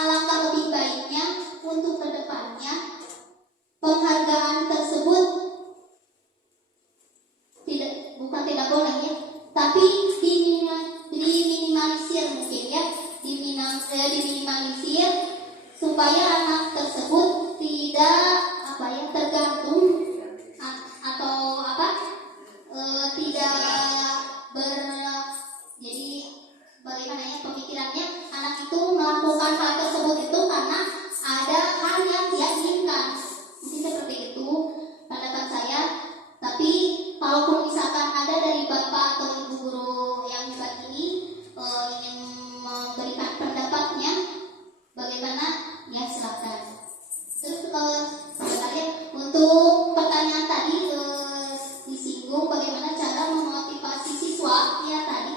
alangkah lebih baiknya untuk kedepannya penghargaan tersebut bukan tidak boleh ya, tapi diminimalisir mungkin ya, diminimalisir supaya anak tersebut tidak tergantung atau tidak jadi bagaimana ya pemikirannya, anak itu melakukan hal tersebut itu karena ada hal yang dia inginkan, mungkin seperti itu pendapat saya. Tapi kalaupun misalkan ada dari bapak atau ibu guru yang hebat ini ingin memberikan pendapatnya, bagaimana ya silakan. Terus sebenarnya untuk pertanyaan tadi disinggung bagaimana cara memotivasi siswa ya tadi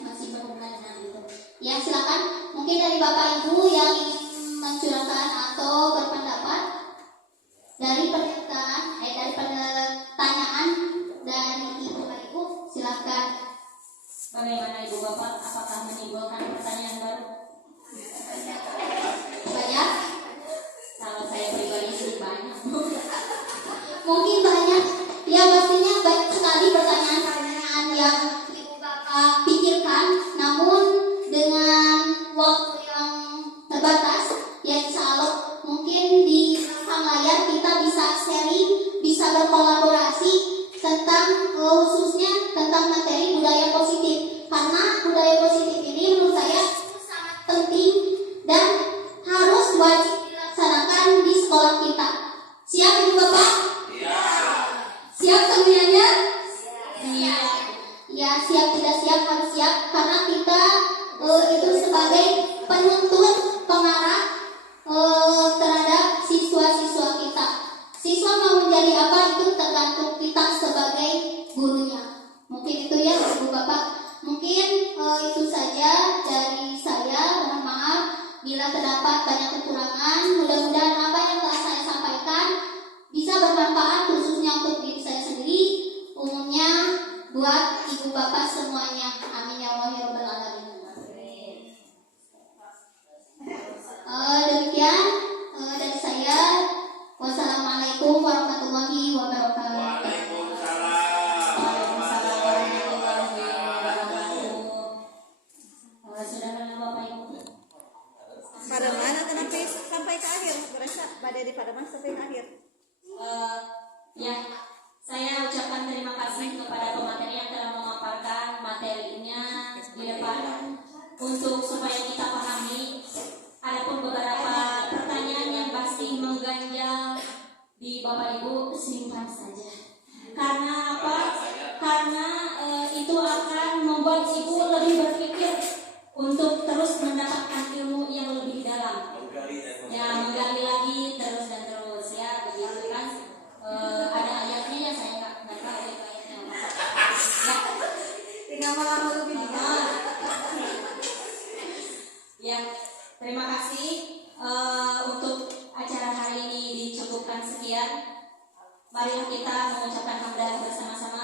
masih berhubungan dengan itu. Ya silakan, mungkin dari bapak ibu yang ingin mencurahkan atau berpendapat dari pertanyaan dari ibu, silakan. Bagaimana Ibu Bapak? Apakah menimbulkan pertanyaan baru? Banyak? Kalau saya pribadi sih banyak. Mungkin banyak. Ya pastinya banyak sekali pertanyaan-pertanyaan yang ibu bapak pikirkan. Namun dengan waktu yang terbatas, ya insya Allah mungkin di belakang layar kita bisa sharing, bisa berkolaborasi tentang khususnya tentang materi budaya positif. Karena budaya positif ini menurut saya sangat penting dan harus wajib dilaksanakan di sekolah kita. Siap Ibu Bapak? Iya. Siap semuanya? Iya. Ya siap, tidak siap harus siap karena kita itu sebagai penuntun pengarah terhadap siswa-siswa kita. Siswa mau menjadi apa itu tergantung kita sebagai gurunya. Mungkin itu ya Ibu Bapak. Mungkin itu saja dari saya. Mohon maaf bila terdapat banyak kekurangan. Mudah-mudahan apa yang telah saya sampaikan bisa bermanfaat khususnya untuk diri saya sendiri, umumnya buat Ibu Bapak semuanya. Amin ya Allah ya Rabbal Alamin. Demikian dari saya. Wassalamualaikum warahmatullahi wabarakatuh. Pademan atau nanti sampai ke akhir? Berasa badai di Pademan sampai ke akhir. Ya, saya ucapkan terima kasih kepada pemateri yang telah memaparkan materinya pengalaman lebih dikit. Ya, terima kasih untuk acara hari ini dicukupkan sekian. Marilah kita mengucapkan hamdalah bersama-sama.